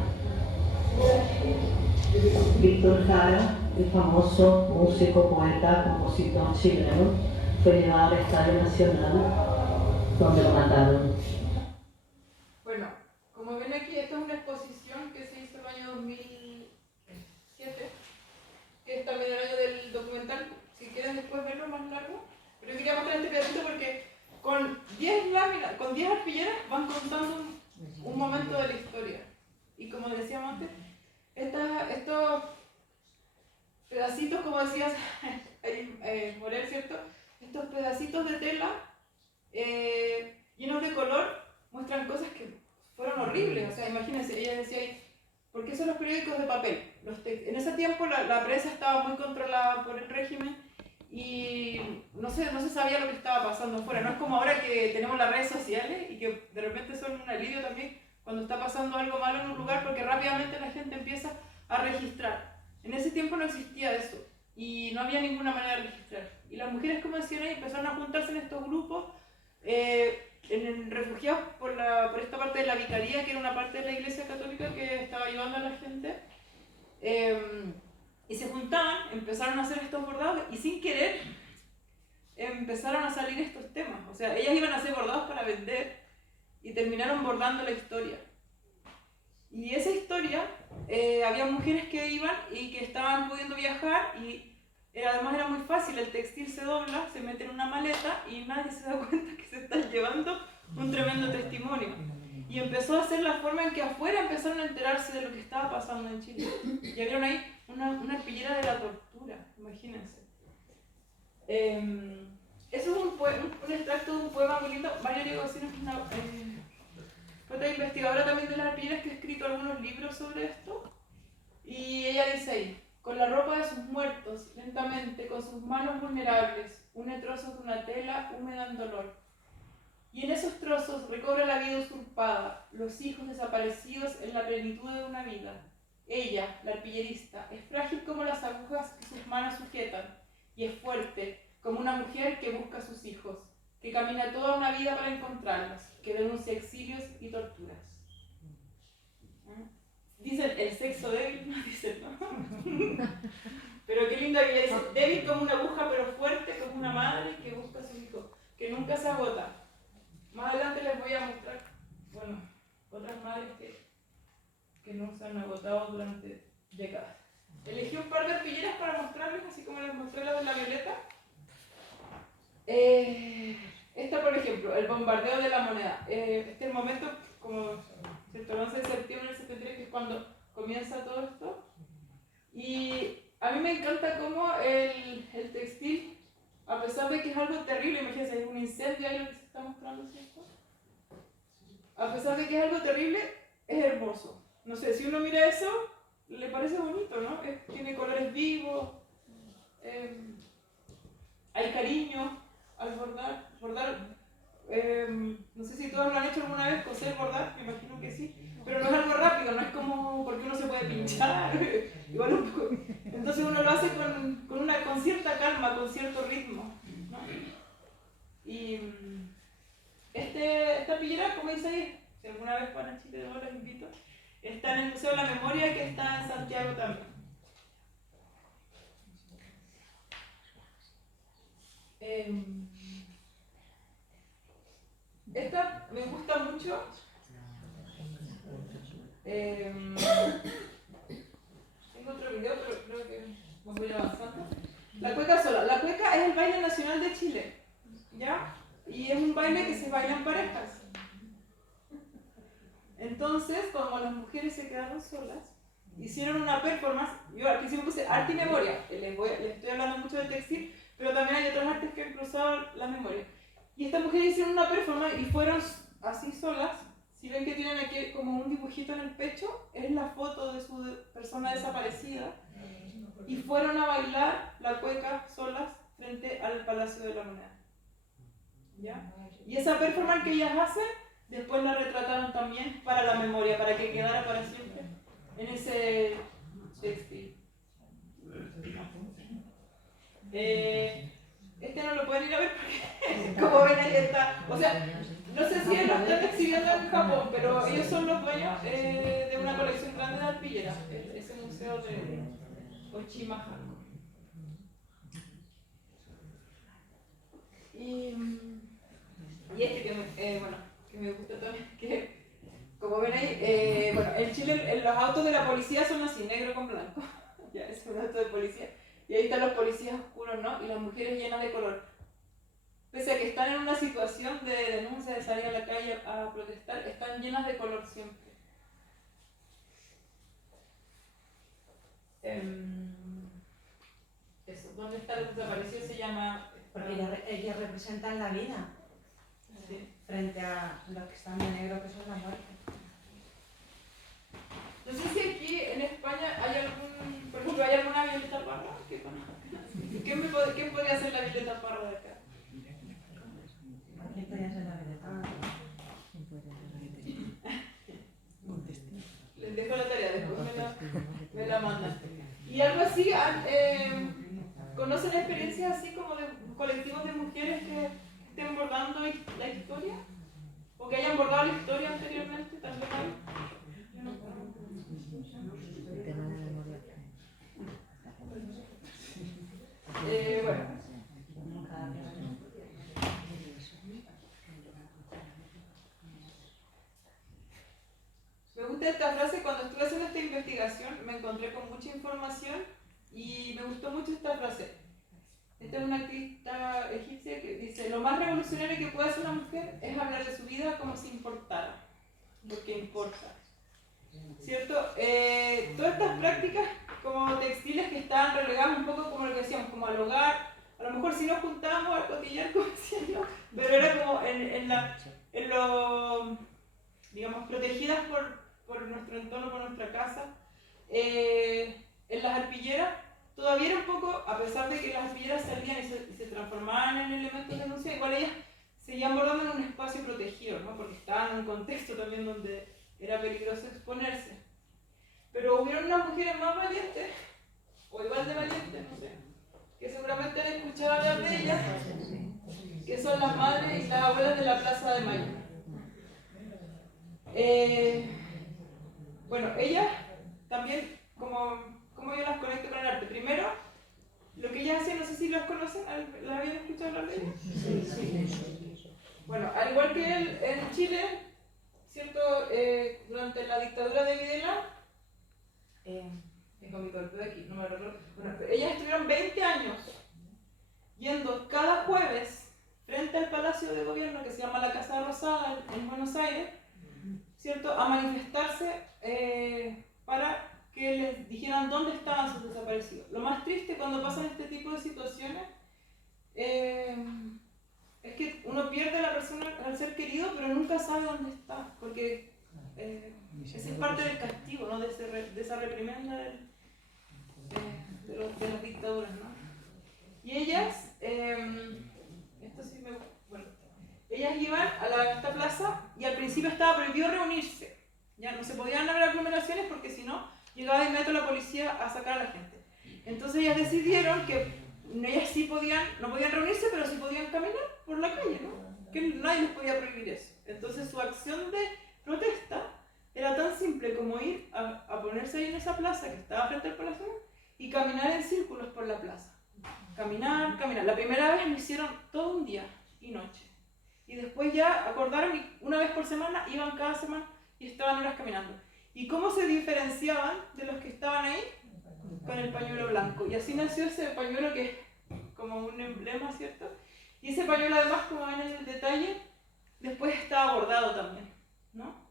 Víctor Jara, el famoso músico, poeta, compositor chileno, fue llevado al Estadio Nacional, donde lo mataron. Bueno, como ven aquí, esta es una exposición que se hizo el año 2007, que es también el año del documental. Si quieren después verlo más largo, pero quería mostrar este pedacito porque con 10 láminas, con 10 arpilleras van contando un momento de la historia. Y como decíamos antes, estos pedacitos, como decías Morel, ¿cierto? Estos pedacitos de tela llenos de color muestran cosas que fueron horribles. O sea, imagínense, ella decía ahí, ¿por qué son los periódicos de papel? En ese tiempo la prensa estaba muy controlada por el régimen y no se sabía lo que estaba pasando afuera. No es como ahora que tenemos las redes sociales y que de repente son un alivio también cuando está pasando algo malo en un lugar, porque rápidamente la gente empieza a registrar. En ese tiempo no existía eso y no había ninguna manera de registrar. Y las mujeres, como decían ahí, empezaron a juntarse en estos grupos, refugiados por esta parte de la vicaría, que era una parte de la Iglesia Católica que estaba ayudando a la gente. Y se juntaban, empezaron a hacer estos bordados y sin querer empezaron a salir estos temas. O sea, ellas iban a hacer bordados para vender y terminaron bordando la historia. Y esa historia, había mujeres que iban y que estaban pudiendo viajar y además era muy fácil, el textil se dobla, se mete en una maleta y nadie se da cuenta que se están llevando un tremendo testimonio. Y empezó a ser la forma en que afuera empezaron a enterarse de lo que estaba pasando en Chile. Y vieron ahí una arpillera de la tortura, imagínense. Eso es un extracto de un poema muy lindo. María Yegosino es una otra investigadora también de las arpilleras que ha escrito algunos libros sobre esto. Y ella dice ahí, con la ropa de sus muertos, lentamente, con sus manos vulnerables, une trozos de una tela húmeda en dolor. Y en esos trozos recobra la vida usurpada, los hijos desaparecidos en la plenitud de una vida. Ella, la arpillerista, es frágil como las agujas que sus manos sujetan, y es fuerte como una mujer que busca a sus hijos, que camina toda una vida para encontrarlos, que denuncia exilios y torturas. Dicen el sexo débil, no dicen, ¿no? Pero qué lindo que ella dice, débil como una aguja, pero fuerte como una madre que busca a sus hijos, que nunca se agota. Más adelante les voy a mostrar, bueno, otras madres que no se han agotado durante décadas. Elegí un par de arpilleras para mostrarles, así como les mostré la de la Violeta. Esta, por ejemplo, el bombardeo de la moneda. Este es el momento, como el 11 de septiembre del 73, que es cuando comienza todo esto. Y a mí me encanta cómo el textil, a pesar de que es algo terrible, imagínense, es un incendio ahí lo que se está mostrando, ¿cierto? A pesar de que es algo terrible, es hermoso. No sé, si uno mira eso, le parece bonito, ¿no? Tiene colores vivos, hay cariño. al bordar, no sé si todos lo han hecho alguna vez, coser, bordar, me imagino que sí, pero no es algo rápido, no es como porque uno se puede pinchar, igual un poco. Entonces uno lo hace con cierta calma, con cierto ritmo, ¿no? Y esta pillera, como dice ahí, si alguna vez van a Chile, de nuevo les invito, está en el Museo de la Memoria, que está en Santiago también. Esta me gusta mucho. Tengo otro video, pero creo que vamos a ir avanzando. La cueca sola. La cueca es el baile nacional de Chile, ¿ya? Y es un baile que se baila en parejas. Entonces, como las mujeres se quedaron solas, hicieron una performance. Yo aquí sí me puse arte y memoria. Les estoy hablando mucho del textil, pero también hay otras artes que han cruzado la memoria. Y estas mujeres hicieron una performance y fueron así solas. Si ven que tienen aquí como un dibujito en el pecho, es la foto de su persona desaparecida. Y fueron a bailar la cueca solas frente al Palacio de la Moneda. ¿Ya? Y esa performance que ellas hacen, después la retrataron también para la memoria, para que quedara para siempre en ese textil. Este no lo pueden ir a ver porque, como ven, ahí está. O sea, no sé si lo están exhibiendo en Japón, pero ellos son los dueños de una colección grande de arpilleras, ese museo de Oshima. Y este que me gusta también, que como ven ahí, bueno, en Chile los autos de la policía son así, negro con blanco. Ya, es un auto de policía. Y ahí están los policías oscuros, ¿no? Y las mujeres llenas de color. Pese a que están en una situación de denuncia, de salir a la calle a protestar, están llenas de color siempre. Eso, ¿dónde está el desaparecido? Se llama... Porque ellas representan la vida, sí, frente a los que están de negro, que son la muerte. No sé si aquí en España hay por ejemplo, hay alguna Violeta Parra que conozca. ¿Quién podría ser la Violeta Parra de acá? ¿Quién podría ser la Violeta? Les dejo la tarea, después me la mandan. Y algo así, ¿conocen experiencias así como de colectivos de mujeres que estén bordando la historia? ¿O que hayan bordado la historia anteriormente? ¿También hay? Yo no conozco. Bueno. Me gusta esta frase. Cuando estuve haciendo esta investigación me encontré con mucha información y me gustó mucho esta frase. Esta es una activista egipcia que dice: lo más revolucionario que puede hacer una mujer es hablar de su vida como si importara, porque importa. ¿Cierto? Todas estas prácticas como textiles que estaban relegadas un poco como lo que decíamos, como al hogar, a lo mejor si nos juntábamos al cotillar, como decían, ¿no? Pero era como en lo, digamos, protegidas por nuestro entorno, por nuestra casa. En las arpilleras todavía era un poco, a pesar de que las arpilleras salían y se transformaban en elementos de denuncia, igual ellas seguían bordando en un espacio protegido, ¿no? Porque estaban en un contexto también donde era peligroso exponerse. Pero hubieron unas mujeres más valientes, o igual de valientes, no sé, que seguramente han escuchado hablar de ellas, que son las madres y las abuelas de la Plaza de Mayo. Bueno, ellas también, como yo las conecto con el arte. Primero, lo que ellas hacen, no sé si las conocen, ¿las habían escuchado hablar de ellas? Sí. Bueno, al igual que en Chile, ¿cierto? Durante la dictadura de Videla, tengo mi golpe de aquí, no me recuerdo. Bueno, ellas estuvieron 20 años yendo cada jueves frente al Palacio de Gobierno, que se llama la Casa Rosada en Buenos Aires, ¿cierto? A manifestarse para que les dijeran dónde estaban sus desaparecidos. Lo más triste cuando pasan este tipo de situaciones es que uno pierde a la persona al ser querido, pero nunca sabe dónde está, porque esa es parte del castigo, ¿no? de esa reprimenda de las dictaduras, ¿no? Y ellas, esto sí decidieron que ellas sí podían, no podían reunirse, pero sí podían caminar por la calle, ¿no? Que nadie les podía prohibir eso. Entonces su acción de protesta era tan simple como ir a ponerse ahí en esa plaza que estaba frente al Palacio y caminar en círculos por la plaza. Caminar, caminar. La primera vez lo hicieron todo un día y noche. Y después ya acordaron y una vez por semana iban cada semana y estaban horas caminando. ¿Y cómo se diferenciaban de los que estaban ahí? Con el pañuelo blanco. Y así nació ese pañuelo que es como un emblema, ¿cierto? Y ese pañuelo además, como ven en el detalle, después estaba bordado también, ¿no?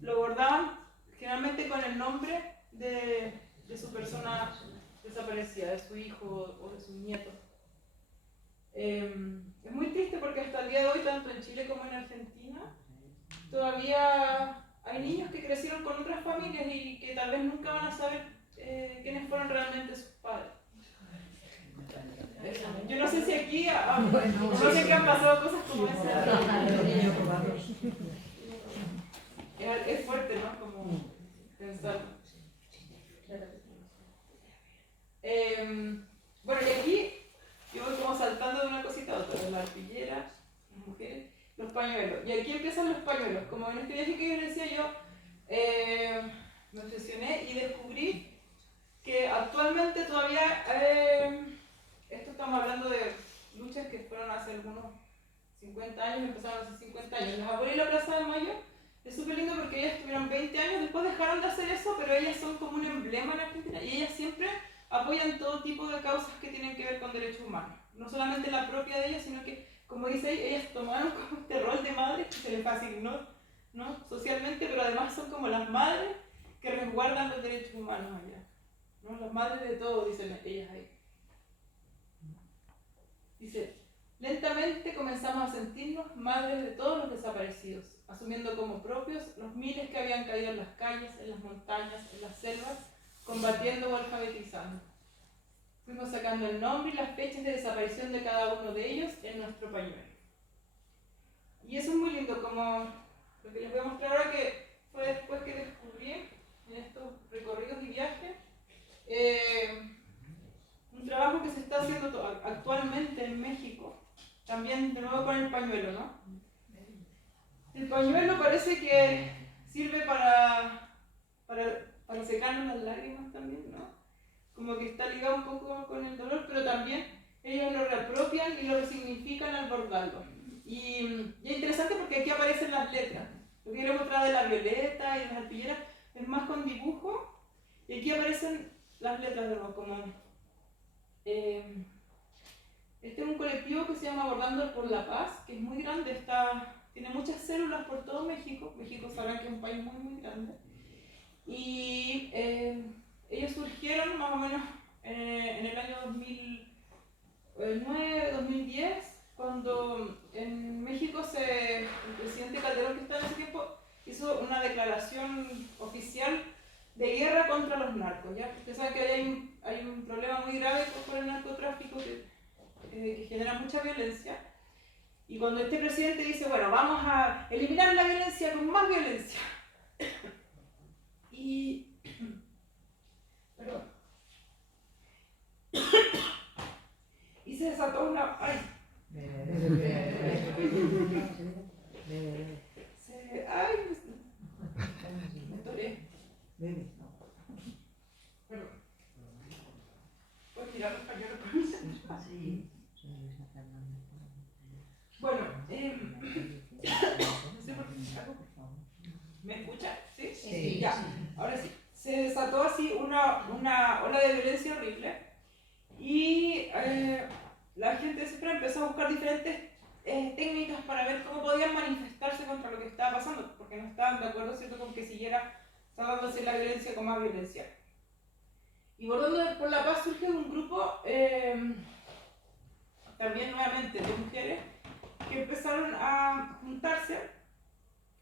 Lo bordaban generalmente con el nombre de su persona desaparecida, de su hijo o de sus nietos. Es muy triste porque hasta el día de hoy, tanto en Chile como en Argentina, todavía hay niños que crecieron con otras familias y que tal vez nunca van a saber quiénes fueron realmente sus padres. Yo no sé si aquí, no sé que han pasado cosas como esa. Es fuerte, ¿no? Como pensar. Bueno, y aquí yo voy como saltando de una cosita a otra, la arpillera, las mujeres, los pañuelos. Y aquí empiezan los pañuelos. Como en este viaje que yo les decía, yo me obsesioné y descubrí que actualmente todavía, esto estamos hablando de luchas que fueron hace algunos 50 años, empezaron hace 50 años. Las abuelas y la Plaza de Mayo es súper lindo porque ellas tuvieron 20 años, después dejaron de hacer eso, pero ellas son como un emblema en Argentina y ellas siempre apoyan todo tipo de causas que tienen que ver con derechos humanos. No solamente la propia de ellas, sino que, como dice ahí, ellas tomaron como este rol de madres que se les asignó, ¿no? Socialmente, pero además son como las madres que resguardan los derechos humanos allá, ¿no? Las madres de todo, dicen ellas ahí. Dice, lentamente comenzamos a sentirnos madres de todos los desaparecidos, asumiendo como propios los miles que habían caído en las calles, en las montañas, en las selvas, combatiendo o alfabetizando. Fuimos sacando el nombre y las fechas de desaparición de cada uno de ellos en nuestro pañuelo. Y eso es muy lindo, como lo que les voy a mostrar ahora, que fue después que descubrí en estos recorridos y viajes, un trabajo que se está haciendo actualmente en México, también de nuevo con el pañuelo, ¿no? El pañuelo parece que sirve para secarnos las lágrimas también, ¿no? Como que está ligado un poco con el dolor, pero también ellos lo reapropian y lo resignifican al bordarlo. Y es interesante porque aquí aparecen las letras. Lo que yo les mostraba de la violeta y de las arpilleras es más con dibujo, y aquí aparecen las letras de nuevo, como este es un colectivo que se llama Abordando por la Paz, que es muy grande, tiene muchas células por todo México. México sabrán que es un país muy muy grande. Y ellos surgieron más o menos en el año 2009, 2010, cuando en México el presidente Calderón, que estaba en ese tiempo, hizo una declaración oficial de guerra contra los narcos, ¿ya? Usted sabe que hay un problema muy grave por el narcotráfico que genera mucha violencia. Y cuando este presidente dice, bueno, vamos a eliminar la violencia con más violencia. Y se desató una... ¡Ay! ¡Ay! Me atoré. Bueno, ¿puedes mirar los pañuelos con el celular? Sí. Bueno, no sé por qué hago. ¿Me escucha? ¿Sí? Sí. Ya, ahora sí. Se desató así una ola de violencia horrible y la gente siempre empezó a buscar diferentes técnicas para ver cómo podían manifestarse contra lo que estaba pasando, porque no estaban de acuerdo, ¿cierto?, con que siguiera salvándose la violencia con más violencia. Y Bordando por la Paz surge de un grupo, también nuevamente de mujeres, que empezaron a juntarse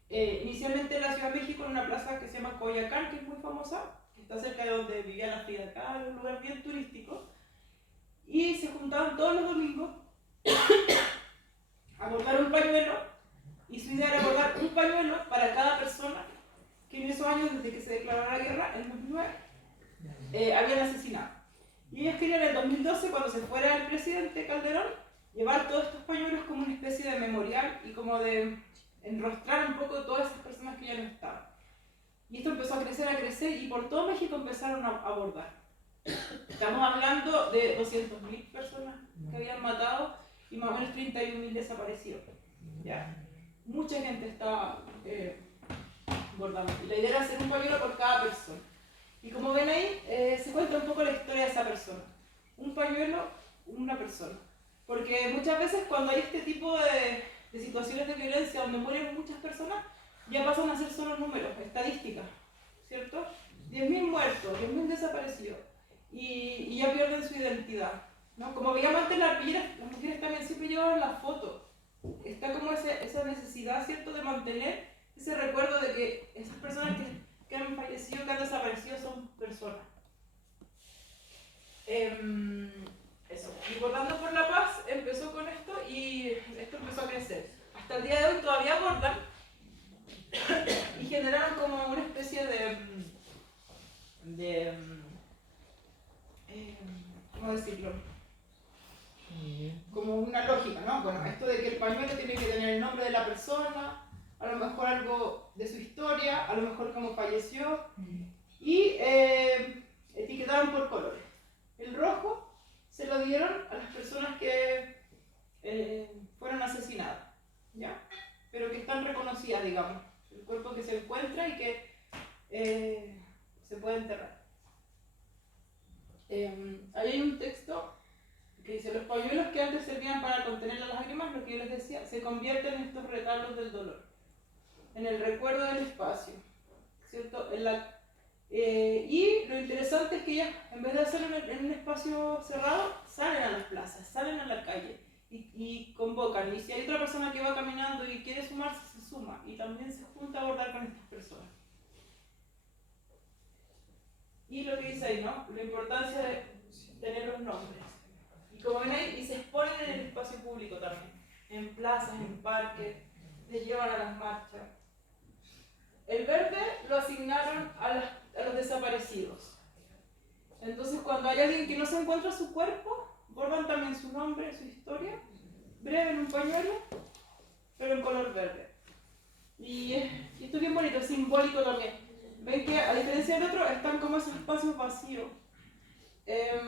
inicialmente en la Ciudad de México, en una plaza que se llama Coyoacán, que es muy famosa, que está cerca de donde vivía la Frida Kahlo, un lugar bien turístico, y se juntaban todos los domingos a bordar un pañuelo, y su idea era bordar un pañuelo para cada persona que en esos años, desde que se declaró la guerra, en 2009, habían asesinado. Y Y ellos querían en el 2012, cuando se fuera el presidente Calderón, llevar todos estos pañuelos como una especie de memorial y como de enrostrar un poco todas esas personas que ya no estaban. Y esto empezó a crecer y por todo México empezaron a bordar. Estamos hablando de 200.000 personas que habían matado y más o menos 31.000 desaparecidos. ¿Ya? Mucha gente estaba bordando. Y la idea era hacer un pañuelo por cada persona. Y como ven ahí, se cuenta un poco la historia de esa persona. Un pañuelo, una persona. Porque muchas veces cuando hay este tipo de situaciones de violencia donde mueren muchas personas, ya pasan a ser solo números, estadísticas, ¿cierto? 10.000 muertos, 10.000 desaparecidos. Y ya pierden su identidad, ¿no? Como veíamos antes las mujeres también siempre llevaban la foto. Está como esa necesidad, ¿cierto?, de mantener ese recuerdo de que esas personas que han fallecido, que han desaparecido, son personas. Eso. Y Bordando por la Paz empezó con esto y esto empezó a crecer. Hasta el día de hoy todavía bordan y generaron como una especie ¿cómo decirlo? Como una lógica, ¿no? Bueno, esto de que el pañuelo tiene que tener el nombre de la persona, a lo mejor algo de su historia, a lo mejor cómo falleció, y etiquetaron por colores. El rojo se lo dieron a las personas que fueron asesinadas, ¿ya? Pero que están reconocidas, digamos, el cuerpo que se encuentra y que se puede enterrar. Ahí hay un texto que dice: los pañuelos que antes servían para contener las lágrimas, lo que yo les decía, se convierten en estos retablos del dolor, en el recuerdo del espacio, ¿cierto? Y lo interesante es que ellas, en vez de hacerlo en un espacio cerrado, salen a las plazas, salen a la calle y convocan. Y si hay otra persona que va caminando y quiere sumarse, se suma y también se junta a bordar con estas personas. Y lo que dice ahí, ¿no? La importancia de tener los nombres. Y como ven ahí, y se exponen en el espacio público también, en plazas, en parques, les llevan a las marchas. El verde lo asignaron a los desaparecidos. Entonces, cuando hay alguien que no se encuentra su cuerpo, bordan también su nombre, su historia, breve en un pañuelo, pero en color verde. Y esto es bien bonito, es simbólico también. Ven que, a diferencia del otro, están como esos espacios vacíos.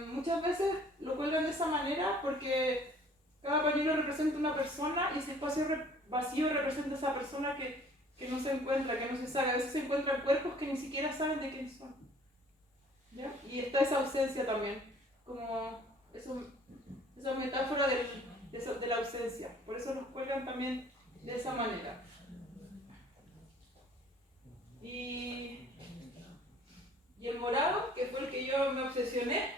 Muchas veces lo cuelgan de esa manera porque cada pañuelo representa una persona y ese espacio vacío representa a esa persona que no se encuentra, que no se sabe. A veces se encuentran cuerpos que ni siquiera saben de quién son, ¿ya? Y está esa ausencia también, como esa metáfora de la ausencia. Por eso los cuelgan también de esa manera. Y el morado, que fue el que yo me obsesioné,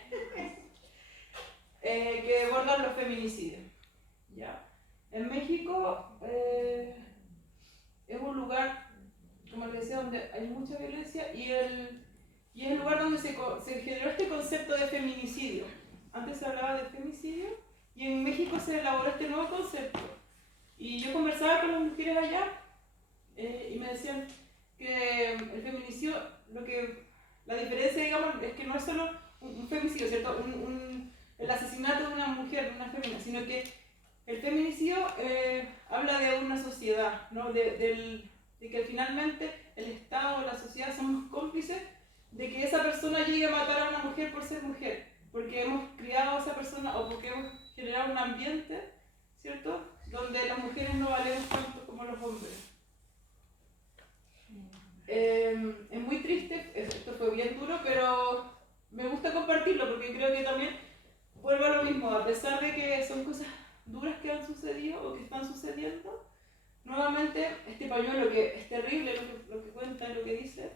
que bordan los feminicidios, ¿ya? En México es un lugar, como les decía, donde hay mucha violencia y es el lugar donde se generó este concepto de feminicidio. Antes se hablaba de femicidio y en México se elaboró este nuevo concepto. Y yo conversaba con las mujeres allá y me decían que el feminicidio, la diferencia, digamos, es que no es solo un femicidio, ¿cierto? El asesinato de una mujer, de una fémina, sino que el feminicidio habla de una sociedad, ¿no? De que finalmente el Estado o la sociedad somos cómplices de que esa persona llegue a matar a una mujer por ser mujer, porque hemos criado a esa persona o porque hemos generado un ambiente, ¿cierto?, donde las mujeres no valemos tanto como los hombres. Es muy triste, esto fue bien duro, pero me gusta compartirlo porque creo que también vuelvo a lo mismo, a pesar de que son cosas duras que han sucedido o que están sucediendo, nuevamente este pañuelo que es terrible lo que cuenta y lo que dice,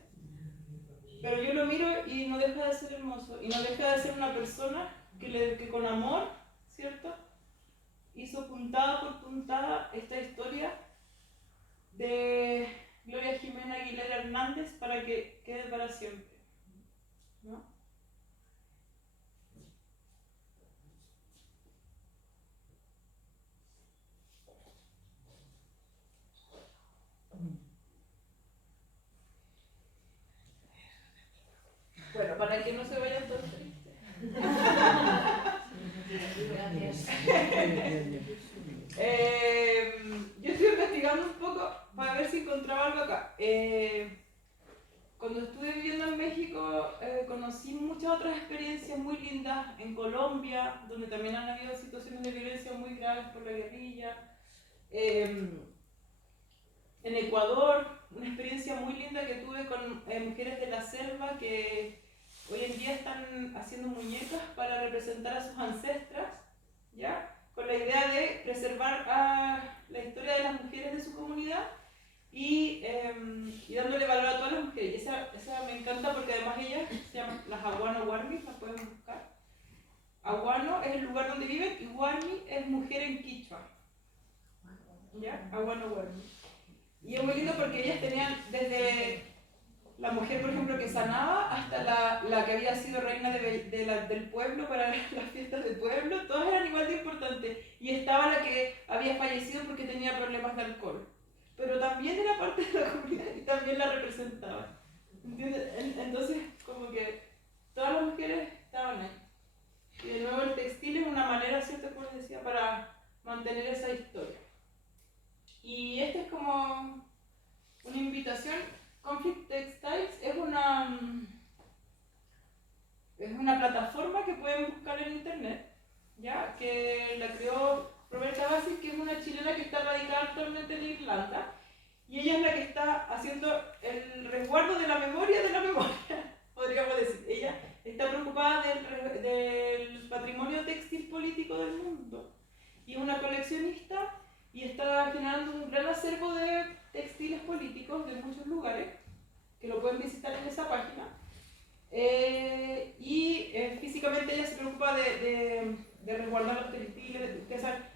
pero yo lo miro y no deja de ser hermoso y no deja de ser una persona que con amor, ¿cierto?, hizo puntada por puntada esta historia de Gloria Jimena Aguilera Hernández para que quede para siempre, ¿no? Bueno, para que no se vayan todos tristes. Gracias. Yo estoy investigando un poco para ver si encontraba algo acá. Cuando estuve viviendo en México, conocí muchas otras experiencias muy lindas en Colombia, donde también han habido situaciones de violencia muy graves por la guerrilla. En Ecuador, una experiencia muy linda que tuve con mujeres de la selva que hoy en día están haciendo muñecas para representar a sus ancestras, ¿ya? Con la idea de preservar la historia de las mujeres de su comunidad y dándole valor a todas las mujeres. Y esa me encanta porque además ellas se llaman las Aguano Warmi, las pueden buscar. Aguano es el lugar donde viven y Warmi es mujer en quichua, ¿ya? Aguano Warmi. Y es muy lindo porque ellas tenían desde la mujer, por ejemplo, que sanaba hasta la que había sido reina del pueblo para las fiestas del pueblo, todas eran igual de importantes. Y estaba la que había fallecido porque tenía problemas de alcohol, pero también era parte de la comunidad y también la representaba. ¿Entiendes? Entonces, como que todas las mujeres estaban ahí. Y de nuevo el textil es una manera, ¿cierto? Como les decía, para mantener esa historia. Y esta es como una invitación. Conflict Textiles es una plataforma que pueden buscar en internet, ¿ya? Que la creó Roberta Basil, que es una chilena que está radicada actualmente en Irlanda, y ella es la que está haciendo el resguardo de la memoria, podríamos decir. Ella está preocupada del patrimonio textil político del mundo, y es una coleccionista, y está generando un gran acervo de textiles políticos de muchos lugares, que lo pueden visitar en esa página. Físicamente ella se preocupa de resguardar los textiles.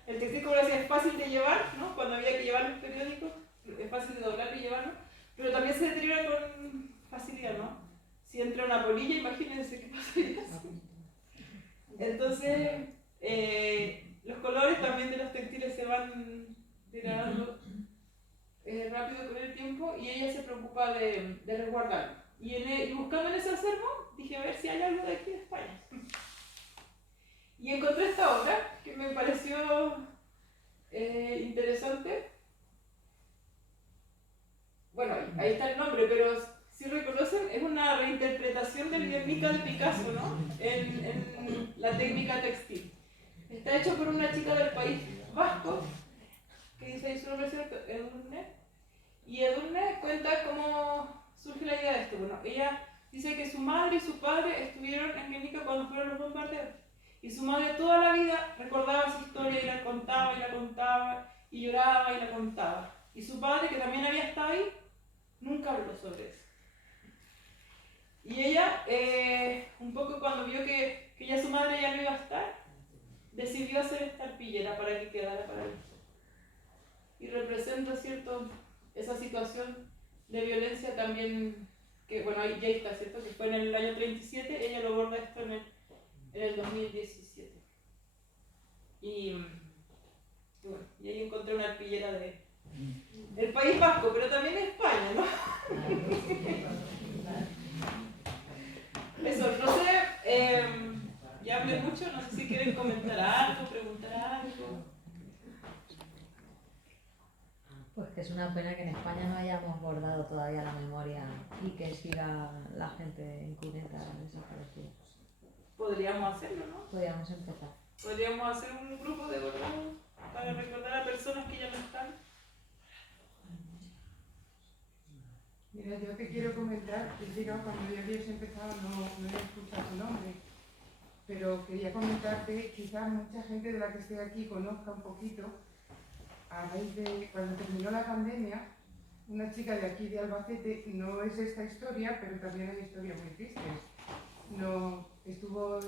El textil, como decía, es fácil de llevar, ¿no? Cuando había que llevar los periódicos, es fácil de doblarlo y llevarlo, pero también se deteriora con facilidad, ¿no? Si entra una polilla, imagínense qué pasaría. Entonces, los colores también de los textiles se van degradando rápido con el tiempo, y ella se preocupa de resguardarlo. Y buscando en ese acervo, dije a ver si hay algo de aquí de España. Y encontré esta obra que me pareció interesante. Bueno, ahí está el nombre, pero si reconocen, es una reinterpretación del Guernica de Picasso, ¿no? En la técnica textil. Está hecho por una chica del País Vasco, que dice ahí su nombre, ¿cierto? Edurne. Y Edurne cuenta cómo surge la idea de esto. Bueno, ella dice que su madre y su padre estuvieron en Guernica cuando fueron los bombardeos. Y su madre toda la vida recordaba esa historia y la contaba, y lloraba y la contaba. Y su padre, que también había estado ahí, nunca habló sobre eso. Y ella, un poco cuando vio que ya su madre ya no iba a estar, decidió hacer esta arpillera para que quedara para él. Y representa, ¿cierto?, esa situación de violencia también, que bueno, ahí ya está, ¿cierto?, que fue en el año 37, ella lo borda esto en el 2017. Y bueno, y ahí encontré una arpillera del País Vasco, pero también de España, ¿no? Eso, no sé, ya hablé mucho, no sé si quieren comentar algo, preguntar algo. Pues que es una pena que en España no hayamos bordado todavía la memoria y que siga la gente incuneta desaparecida. Podríamos hacerlo, ¿no? Podríamos empezar. Podríamos hacer un grupo de bordado para recordar a personas que ya no están. Mira, yo te quiero comentar, que cuando ya habías empezado no he escuchado tu nombre, pero quería comentarte, quizás mucha gente de la que estoy aquí conozca un poquito, a raíz de cuando terminó la pandemia, una chica de aquí de Albacete, no es esta historia, pero también hay historias muy tristes. Estuvo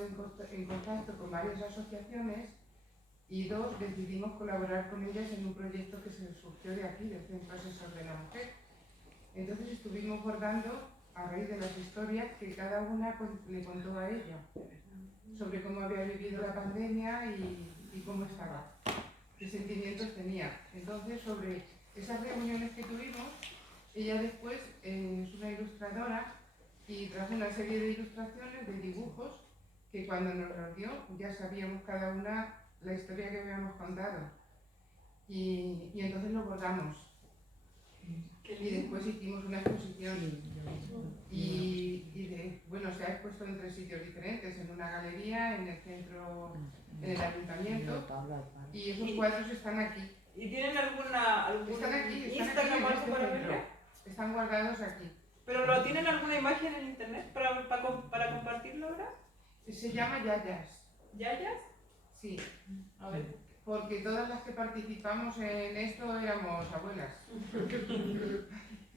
en contacto con varias asociaciones y dos decidimos colaborar con ellas en un proyecto que se surgió de aquí, del Centro Asesor de la Mujer. Entonces estuvimos bordando a raíz de las historias que cada una le contó a ella sobre cómo había vivido la pandemia y cómo estaba, qué sentimientos tenía. Entonces, sobre esas reuniones que tuvimos, ella después es una ilustradora y trajo una serie de ilustraciones, de dibujos, que cuando nos los dio ya sabíamos cada una la historia que habíamos contado. Y entonces lo bordamos. Y después hicimos una exposición. Bueno, se ha expuesto en 3 sitios diferentes, en una galería, en el centro, en el ayuntamiento. Y esos cuadros están aquí. ¿Y tienen algún están aquí, Instagram o algo para centro. verlo? Están guardados aquí. ¿Pero tienen alguna imagen en internet para compartirlo ahora? Se llama Yayas. ¿Yayas? Sí. A ver. Porque todas las que participamos en esto éramos abuelas.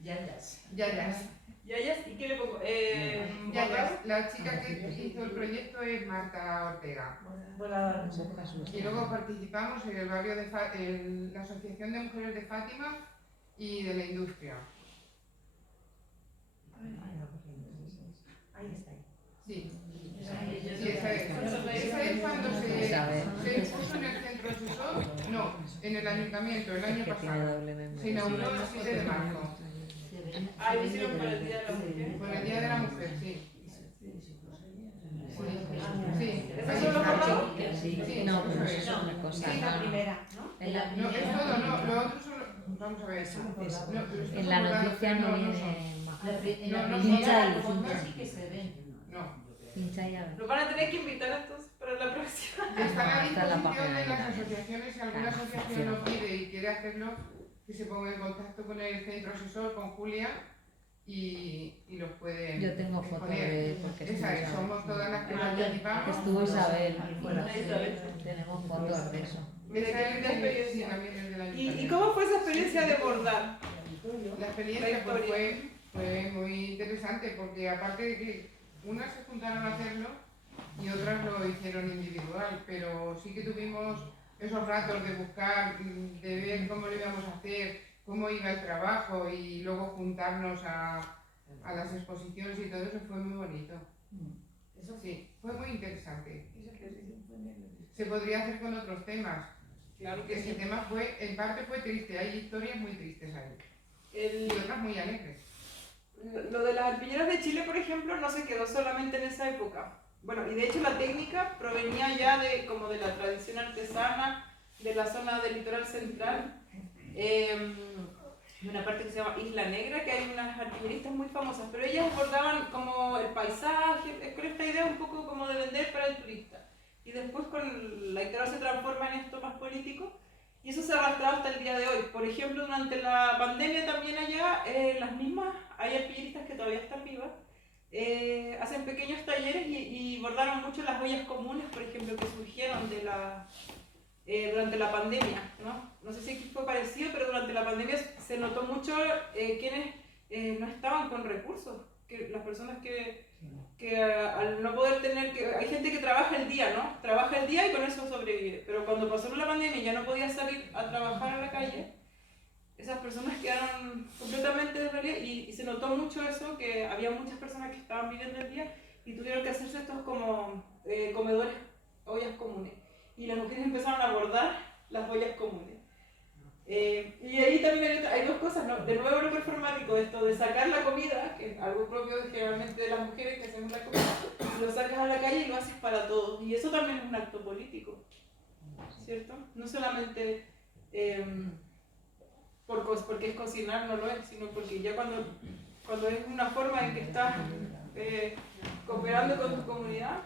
Yayas. Yayas. ¿Yayas? ¿Y qué le pongo? Yayas. La chica que hizo el proyecto es Marta Ortega. Y luego participamos en el barrio en la Asociación de Mujeres de Fátima y de la Industria. Ahí está. Sí. Sí, esa es. Esa es cuando se puso en el centro asesor, no, en el ayuntamiento el año pasado. Se inauguró el 7 de marzo. Ah, lo hicieron por el Día de la Mujer. Por el Día de la Mujer, sí. Sí. ¿Eso lo borrado? Sí, no, pero eso es otra cosa. Sí, la primera, ¿no? No, es todo, no, lo otro solo. Vamos a ver. En la noticia no viene más. En la No, primera pincha foto y sí que se ven. No. pincha y a ver. Nos van a tener que invitar entonces para la próxima. Están a Está en la disposición página de de las la- asociaciones. Si alguna asociación lo pide y quiere hacerlo, que se ponga en contacto con el centro asesor, con Julia, y los pueden Yo tengo fotos exponer. de porque Esa es, estuvo somos todas las que Isabel. participamos. Estuvo Isabel. Isabel. Tenemos fotos de eso. Esa es de experiencia también es del ayuntamiento. ¿Y cómo fue esa experiencia de bordar? La experiencia pues, fue muy interesante porque aparte de que unas se juntaron a hacerlo y otras lo hicieron individual, pero sí que tuvimos esos ratos de buscar, de ver cómo lo íbamos a hacer, cómo iba el trabajo y luego juntarnos a las exposiciones y todo eso fue muy bonito. Sí, fue muy interesante. Se podría hacer con otros temas. Claro que Ese sí. tema en parte fue triste, hay historias muy tristes ahí. Y otras muy alegres. Lo de las alpiñeras de Chile, por ejemplo, no se quedó solamente en esa época. Bueno, y de hecho la técnica provenía ya como de la tradición artesana de la zona del litoral central, de una parte que se llama Isla Negra, que hay unas alpiñeristas muy famosas, pero ellas abordaban como el paisaje, con esta idea un poco como de vender para el turista. Y después con la Icaro se transforma en esto más político, y eso se ha arrastrado hasta el día de hoy. Por ejemplo, durante la pandemia también allá, las mismas, hay alpiñeristas que todavía están vivas, hacen pequeños talleres y bordaron mucho las ollas comunes, por ejemplo, que surgieron durante la pandemia, ¿no? No sé si aquí fue parecido, pero durante la pandemia se notó mucho quienes no estaban con recursos, que las personas que al no poder tener, que hay gente que trabaja el día, ¿no? Trabaja el día y con eso sobrevive, pero cuando pasó la pandemia y ya no podía salir a trabajar a la calle, esas personas quedaron completamente desvalidas y se notó mucho eso, que había muchas personas que estaban viviendo el día y tuvieron que hacerse estos como comedores, ollas comunes. Y las mujeres empezaron a bordar las ollas comunes. Y ahí también hay dos cosas, ¿no? De nuevo lo performático, esto de sacar la comida, que es algo propio generalmente de las mujeres que hacemos la comida, lo sacas a la calle y lo haces para todos. Y eso también es un acto político, ¿cierto? No solamente porque es cocinar, no lo es, sino porque ya cuando es una forma en que estás cooperando con tu comunidad,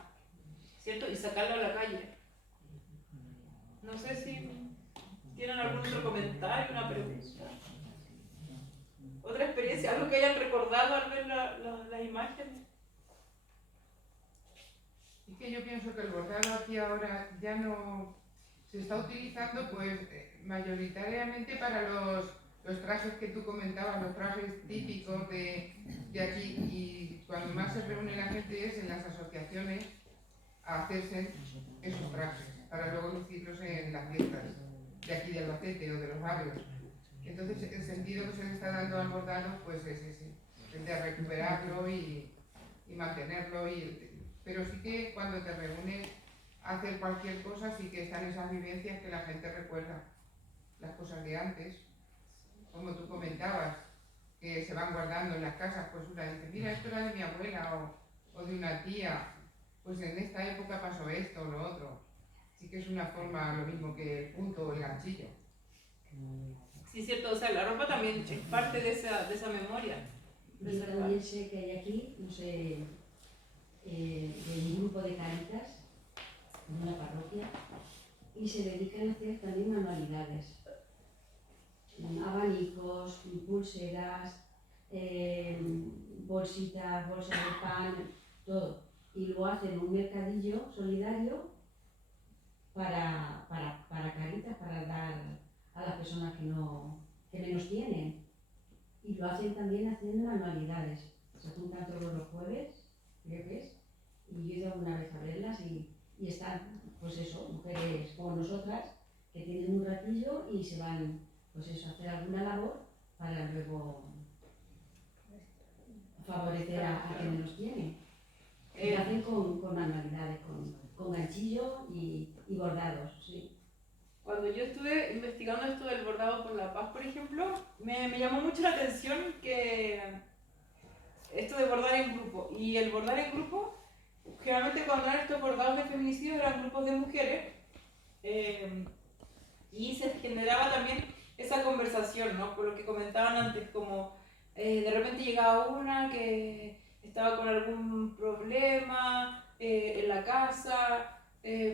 ¿cierto? Y sacarlo a la calle. No sé si tienen algún otro comentario, una pregunta. ¿Otra experiencia? ¿Algo que hayan recordado al ver las imágenes? Es que yo pienso que el bordado aquí ahora ya no se está utilizando pues mayoritariamente para los trajes que tú comentabas, los trajes típicos de aquí, y cuando más se reúne la gente es en las asociaciones a hacerse esos trajes para luego lucirlos en las fiestas de aquí de Albacete o de los barrios. Entonces el sentido que se le está dando al bordado pues es ese, el de recuperarlo y mantenerlo, pero sí que cuando te reúnes a hacer cualquier cosa sí que están esas vivencias que la gente recuerda, las cosas de antes, como tú comentabas, que se van guardando en las casas, pues una dice, mira, esto era de mi abuela o de una tía, pues en esta época pasó esto o lo otro. sí que es una forma, lo mismo que el punto o el ganchillo. Sí, es cierto, o sea, la ropa también es parte de esa memoria. Yo también sé que hay aquí, no sé, un grupo de caritas en una parroquia y se dedican a hacer también manualidades. Abanicos, pulseras, bolsitas, bolsas de pan, todo. Y lo hacen en un mercadillo solidario para caritas, para dar a las personas que menos tienen. Y lo hacen también haciendo manualidades. Se juntan todos los jueves, creo que es, y yo he ido alguna vez a verlas y están, pues eso, mujeres como nosotras, que tienen un ratillo y se van, pues eso, a hacer alguna labor para luego favorecer a quienes menos tienen. Y lo hacen con manualidades, con ganchillo y bordados, sí. Cuando yo estuve investigando esto del bordado por la paz, por ejemplo, me llamó mucho la atención que esto de bordar en grupo. Y el bordar en grupo, generalmente cuando eran estos bordados de feminicidio eran grupos de mujeres, y se generaba también esa conversación, ¿no? Por lo que comentaban antes, como de repente llegaba una que estaba con algún problema en la casa,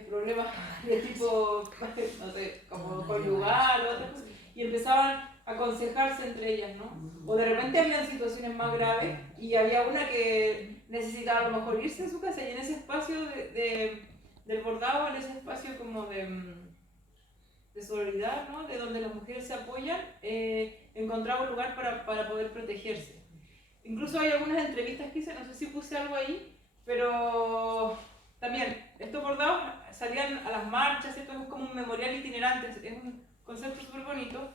problemas de tipo, no sé, como conyugal o otras cosas, y empezaban a aconsejarse entre ellas, ¿no? O de repente habían situaciones más graves y había una que necesitaba a lo mejor irse de su casa, y en ese espacio del bordado, en ese espacio como de solidaridad, ¿no? De donde las mujeres se apoyan, encontraba un lugar para poder protegerse. Incluso hay algunas entrevistas que hice, no sé si puse algo ahí, pero también estos bordados salían a las marchas, ¿cierto? Es como un memorial itinerante, es un concepto súper bonito.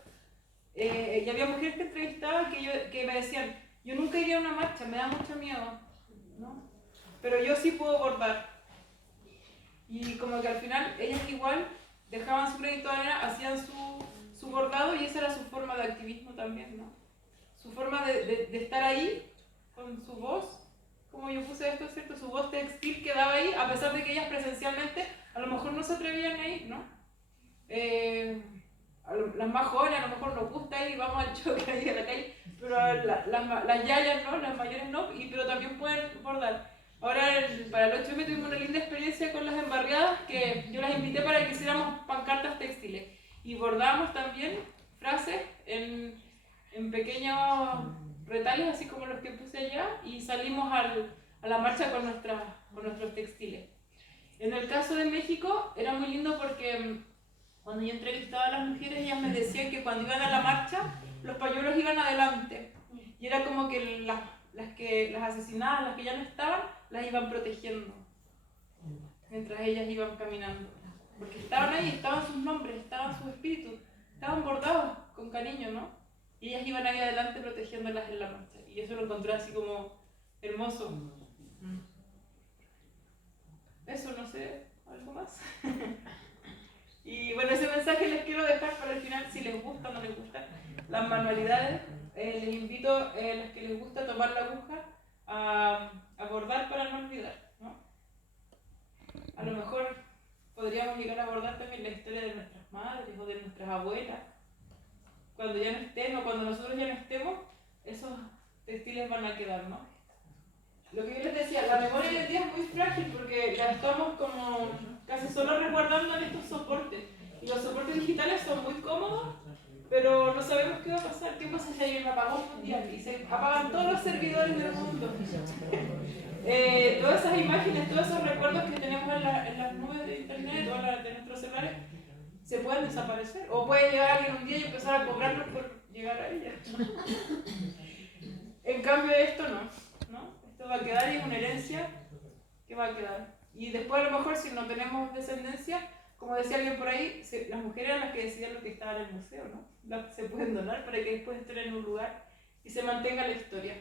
Y había mujeres que entrevistaba que me decían, yo nunca iría a una marcha, me da mucho miedo, ¿no? Pero yo sí puedo bordar. Y como que al final ellas igual dejaban su granito de arena, hacían su bordado, y esa era su forma de activismo también, ¿no? Su forma de estar ahí con su voz, como yo puse esto, ¿cierto? Su voz textil quedaba ahí, a pesar de que ellas presencialmente a lo mejor no se atrevían a ir, ¿no? Las más jóvenes a lo mejor nos gusta ir, vamos al choque ahí a la calle, pero las yayas no, las mayores no, pero también pueden bordar. Ahora para el 8M tuvimos una linda experiencia con las embarriadas, que yo las invité para que hiciéramos pancartas textiles y bordamos también frases en pequeños retales, así como los que puse allá, y salimos a la marcha con nuestros textiles. En el caso de México era muy lindo porque cuando yo entrevistaba a las mujeres, ellas me decían que cuando iban a la marcha los pañuelos iban adelante, y era como que las asesinadas, las que ya no estaban, las iban protegiendo mientras ellas iban caminando, porque estaban ahí, estaban sus nombres, estaban sus espíritus, estaban bordados con cariño, ¿no? Y ellas iban ahí adelante protegiéndolas en la marcha, y eso lo encontré así como hermoso. Eso, no sé, ¿algo más? Y bueno, ese mensaje les quiero dejar para el final, si les gusta o no les gusta las manualidades. Les invito a los que les gusta tomar la aguja a bordar para no olvidar, ¿no? A lo mejor podríamos llegar a abordar también la historia de nuestras madres o de nuestras abuelas. Cuando ya no estén, o cuando nosotros ya no estemos, esos textiles van a quedar, ¿no? Lo que yo les decía, la memoria hoy en día es muy frágil porque la estamos como casi solo resguardando en estos soportes. Y los soportes digitales son muy cómodos, pero no sabemos qué va a pasar. ¿Qué pasa si hay un apagón mundial y se apagan todos los servidores del mundo? Todas esas imágenes, todos esos recuerdos que tenemos en las nubes de internet o de nuestros celulares se pueden desaparecer. O puede llegar alguien un día y empezar a cobrarnos por llegar a ella. En cambio esto no. Esto va a quedar y es una herencia que va a quedar. Y después a lo mejor si no tenemos descendencia, como decía alguien por ahí, las mujeres eran las que decidían lo que estaba en el museo, ¿no? Se pueden donar para que después estén en un lugar y se mantenga la historia.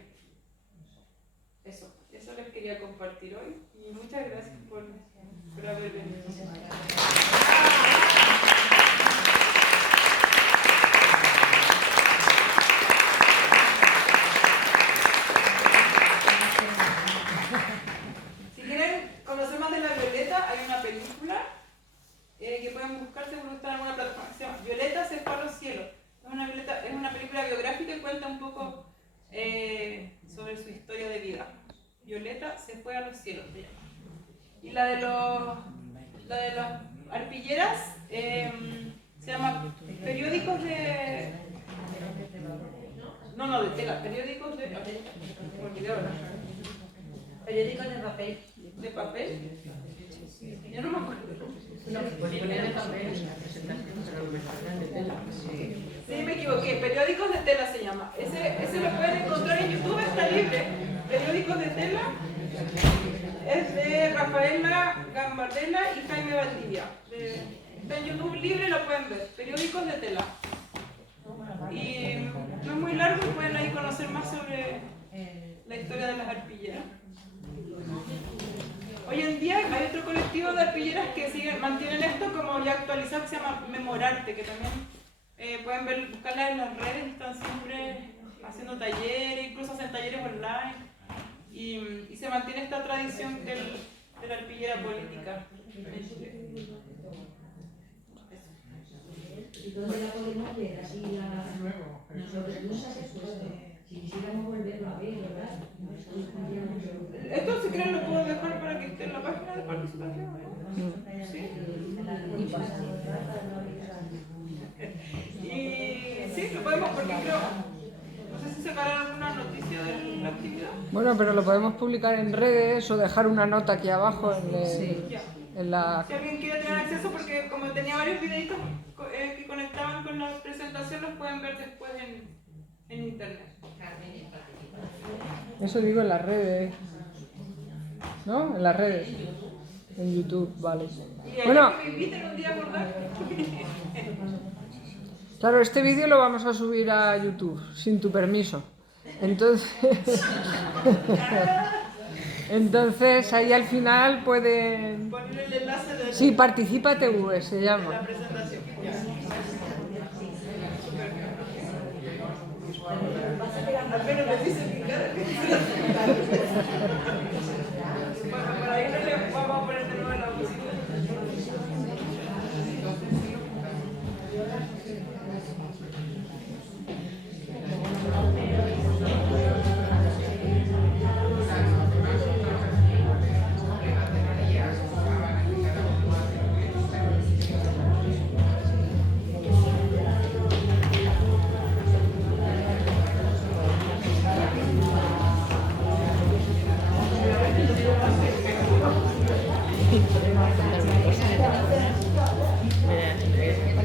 Eso les quería compartir hoy y muchas gracias por haber venido. Si quieren conocer más de La Violeta, hay una película seguro está en alguna plataforma, que se llama Violeta se fue a los cielos. Es una película biográfica y cuenta un poco sobre su historia de vida. Violeta se fue a los cielos, se llama. Y la de las arpilleras se llama Periódicos de... No, de tela, periódicos de... Periódicos de papel. ¿De papel? Yo no me acuerdo. Pues ponía de papel en la presentación, pero lo mejor eran de tela. Sí, me equivoqué. Periódicos de tela se llama. Ese lo pueden encontrar en YouTube, está libre. Periódicos de tela. Es de Rafaela Gambardella y Jaime Valdivia. Está en YouTube libre, lo pueden ver. Periódicos de tela. Y no es muy largo y pueden ahí conocer más sobre la historia de las arpilleras. Hoy en día hay otro colectivo de arpilleras que mantienen esto como ya actualizado, que se llama Memorarte, que también pueden buscarlas en las redes, están siempre haciendo talleres, incluso hacen talleres online, y se mantiene esta tradición de la arpillera política en Chile. ¿Y dónde la podemos ver? Así nosotros no sé, si quisiéramos volverlo a ver, ¿verdad? Esto, si quieren, lo puedo dejar para que esté en la página de participación, ¿no? Sí. Y sí, lo podemos, porque creo, no sé si sacarán alguna noticia de la actividad. Bueno, pero lo podemos publicar en redes o dejar una nota aquí abajo en la... Si alguien quiere tener acceso, porque como tenía varios videitos que conectaban con la presentación, los pueden ver después en internet. Eso digo en las redes, ¿no? En las redes, en YouTube, vale. Y bueno, que me inviten un día a abordar. Claro, este vídeo lo vamos a subir a YouTube, sin tu permiso. Entonces ahí al final pueden... Poner el enlace de... Sí, Participa TV se llama. La presentación. Al menos me dicen que cada... Bueno, por ahí no le vamos a poner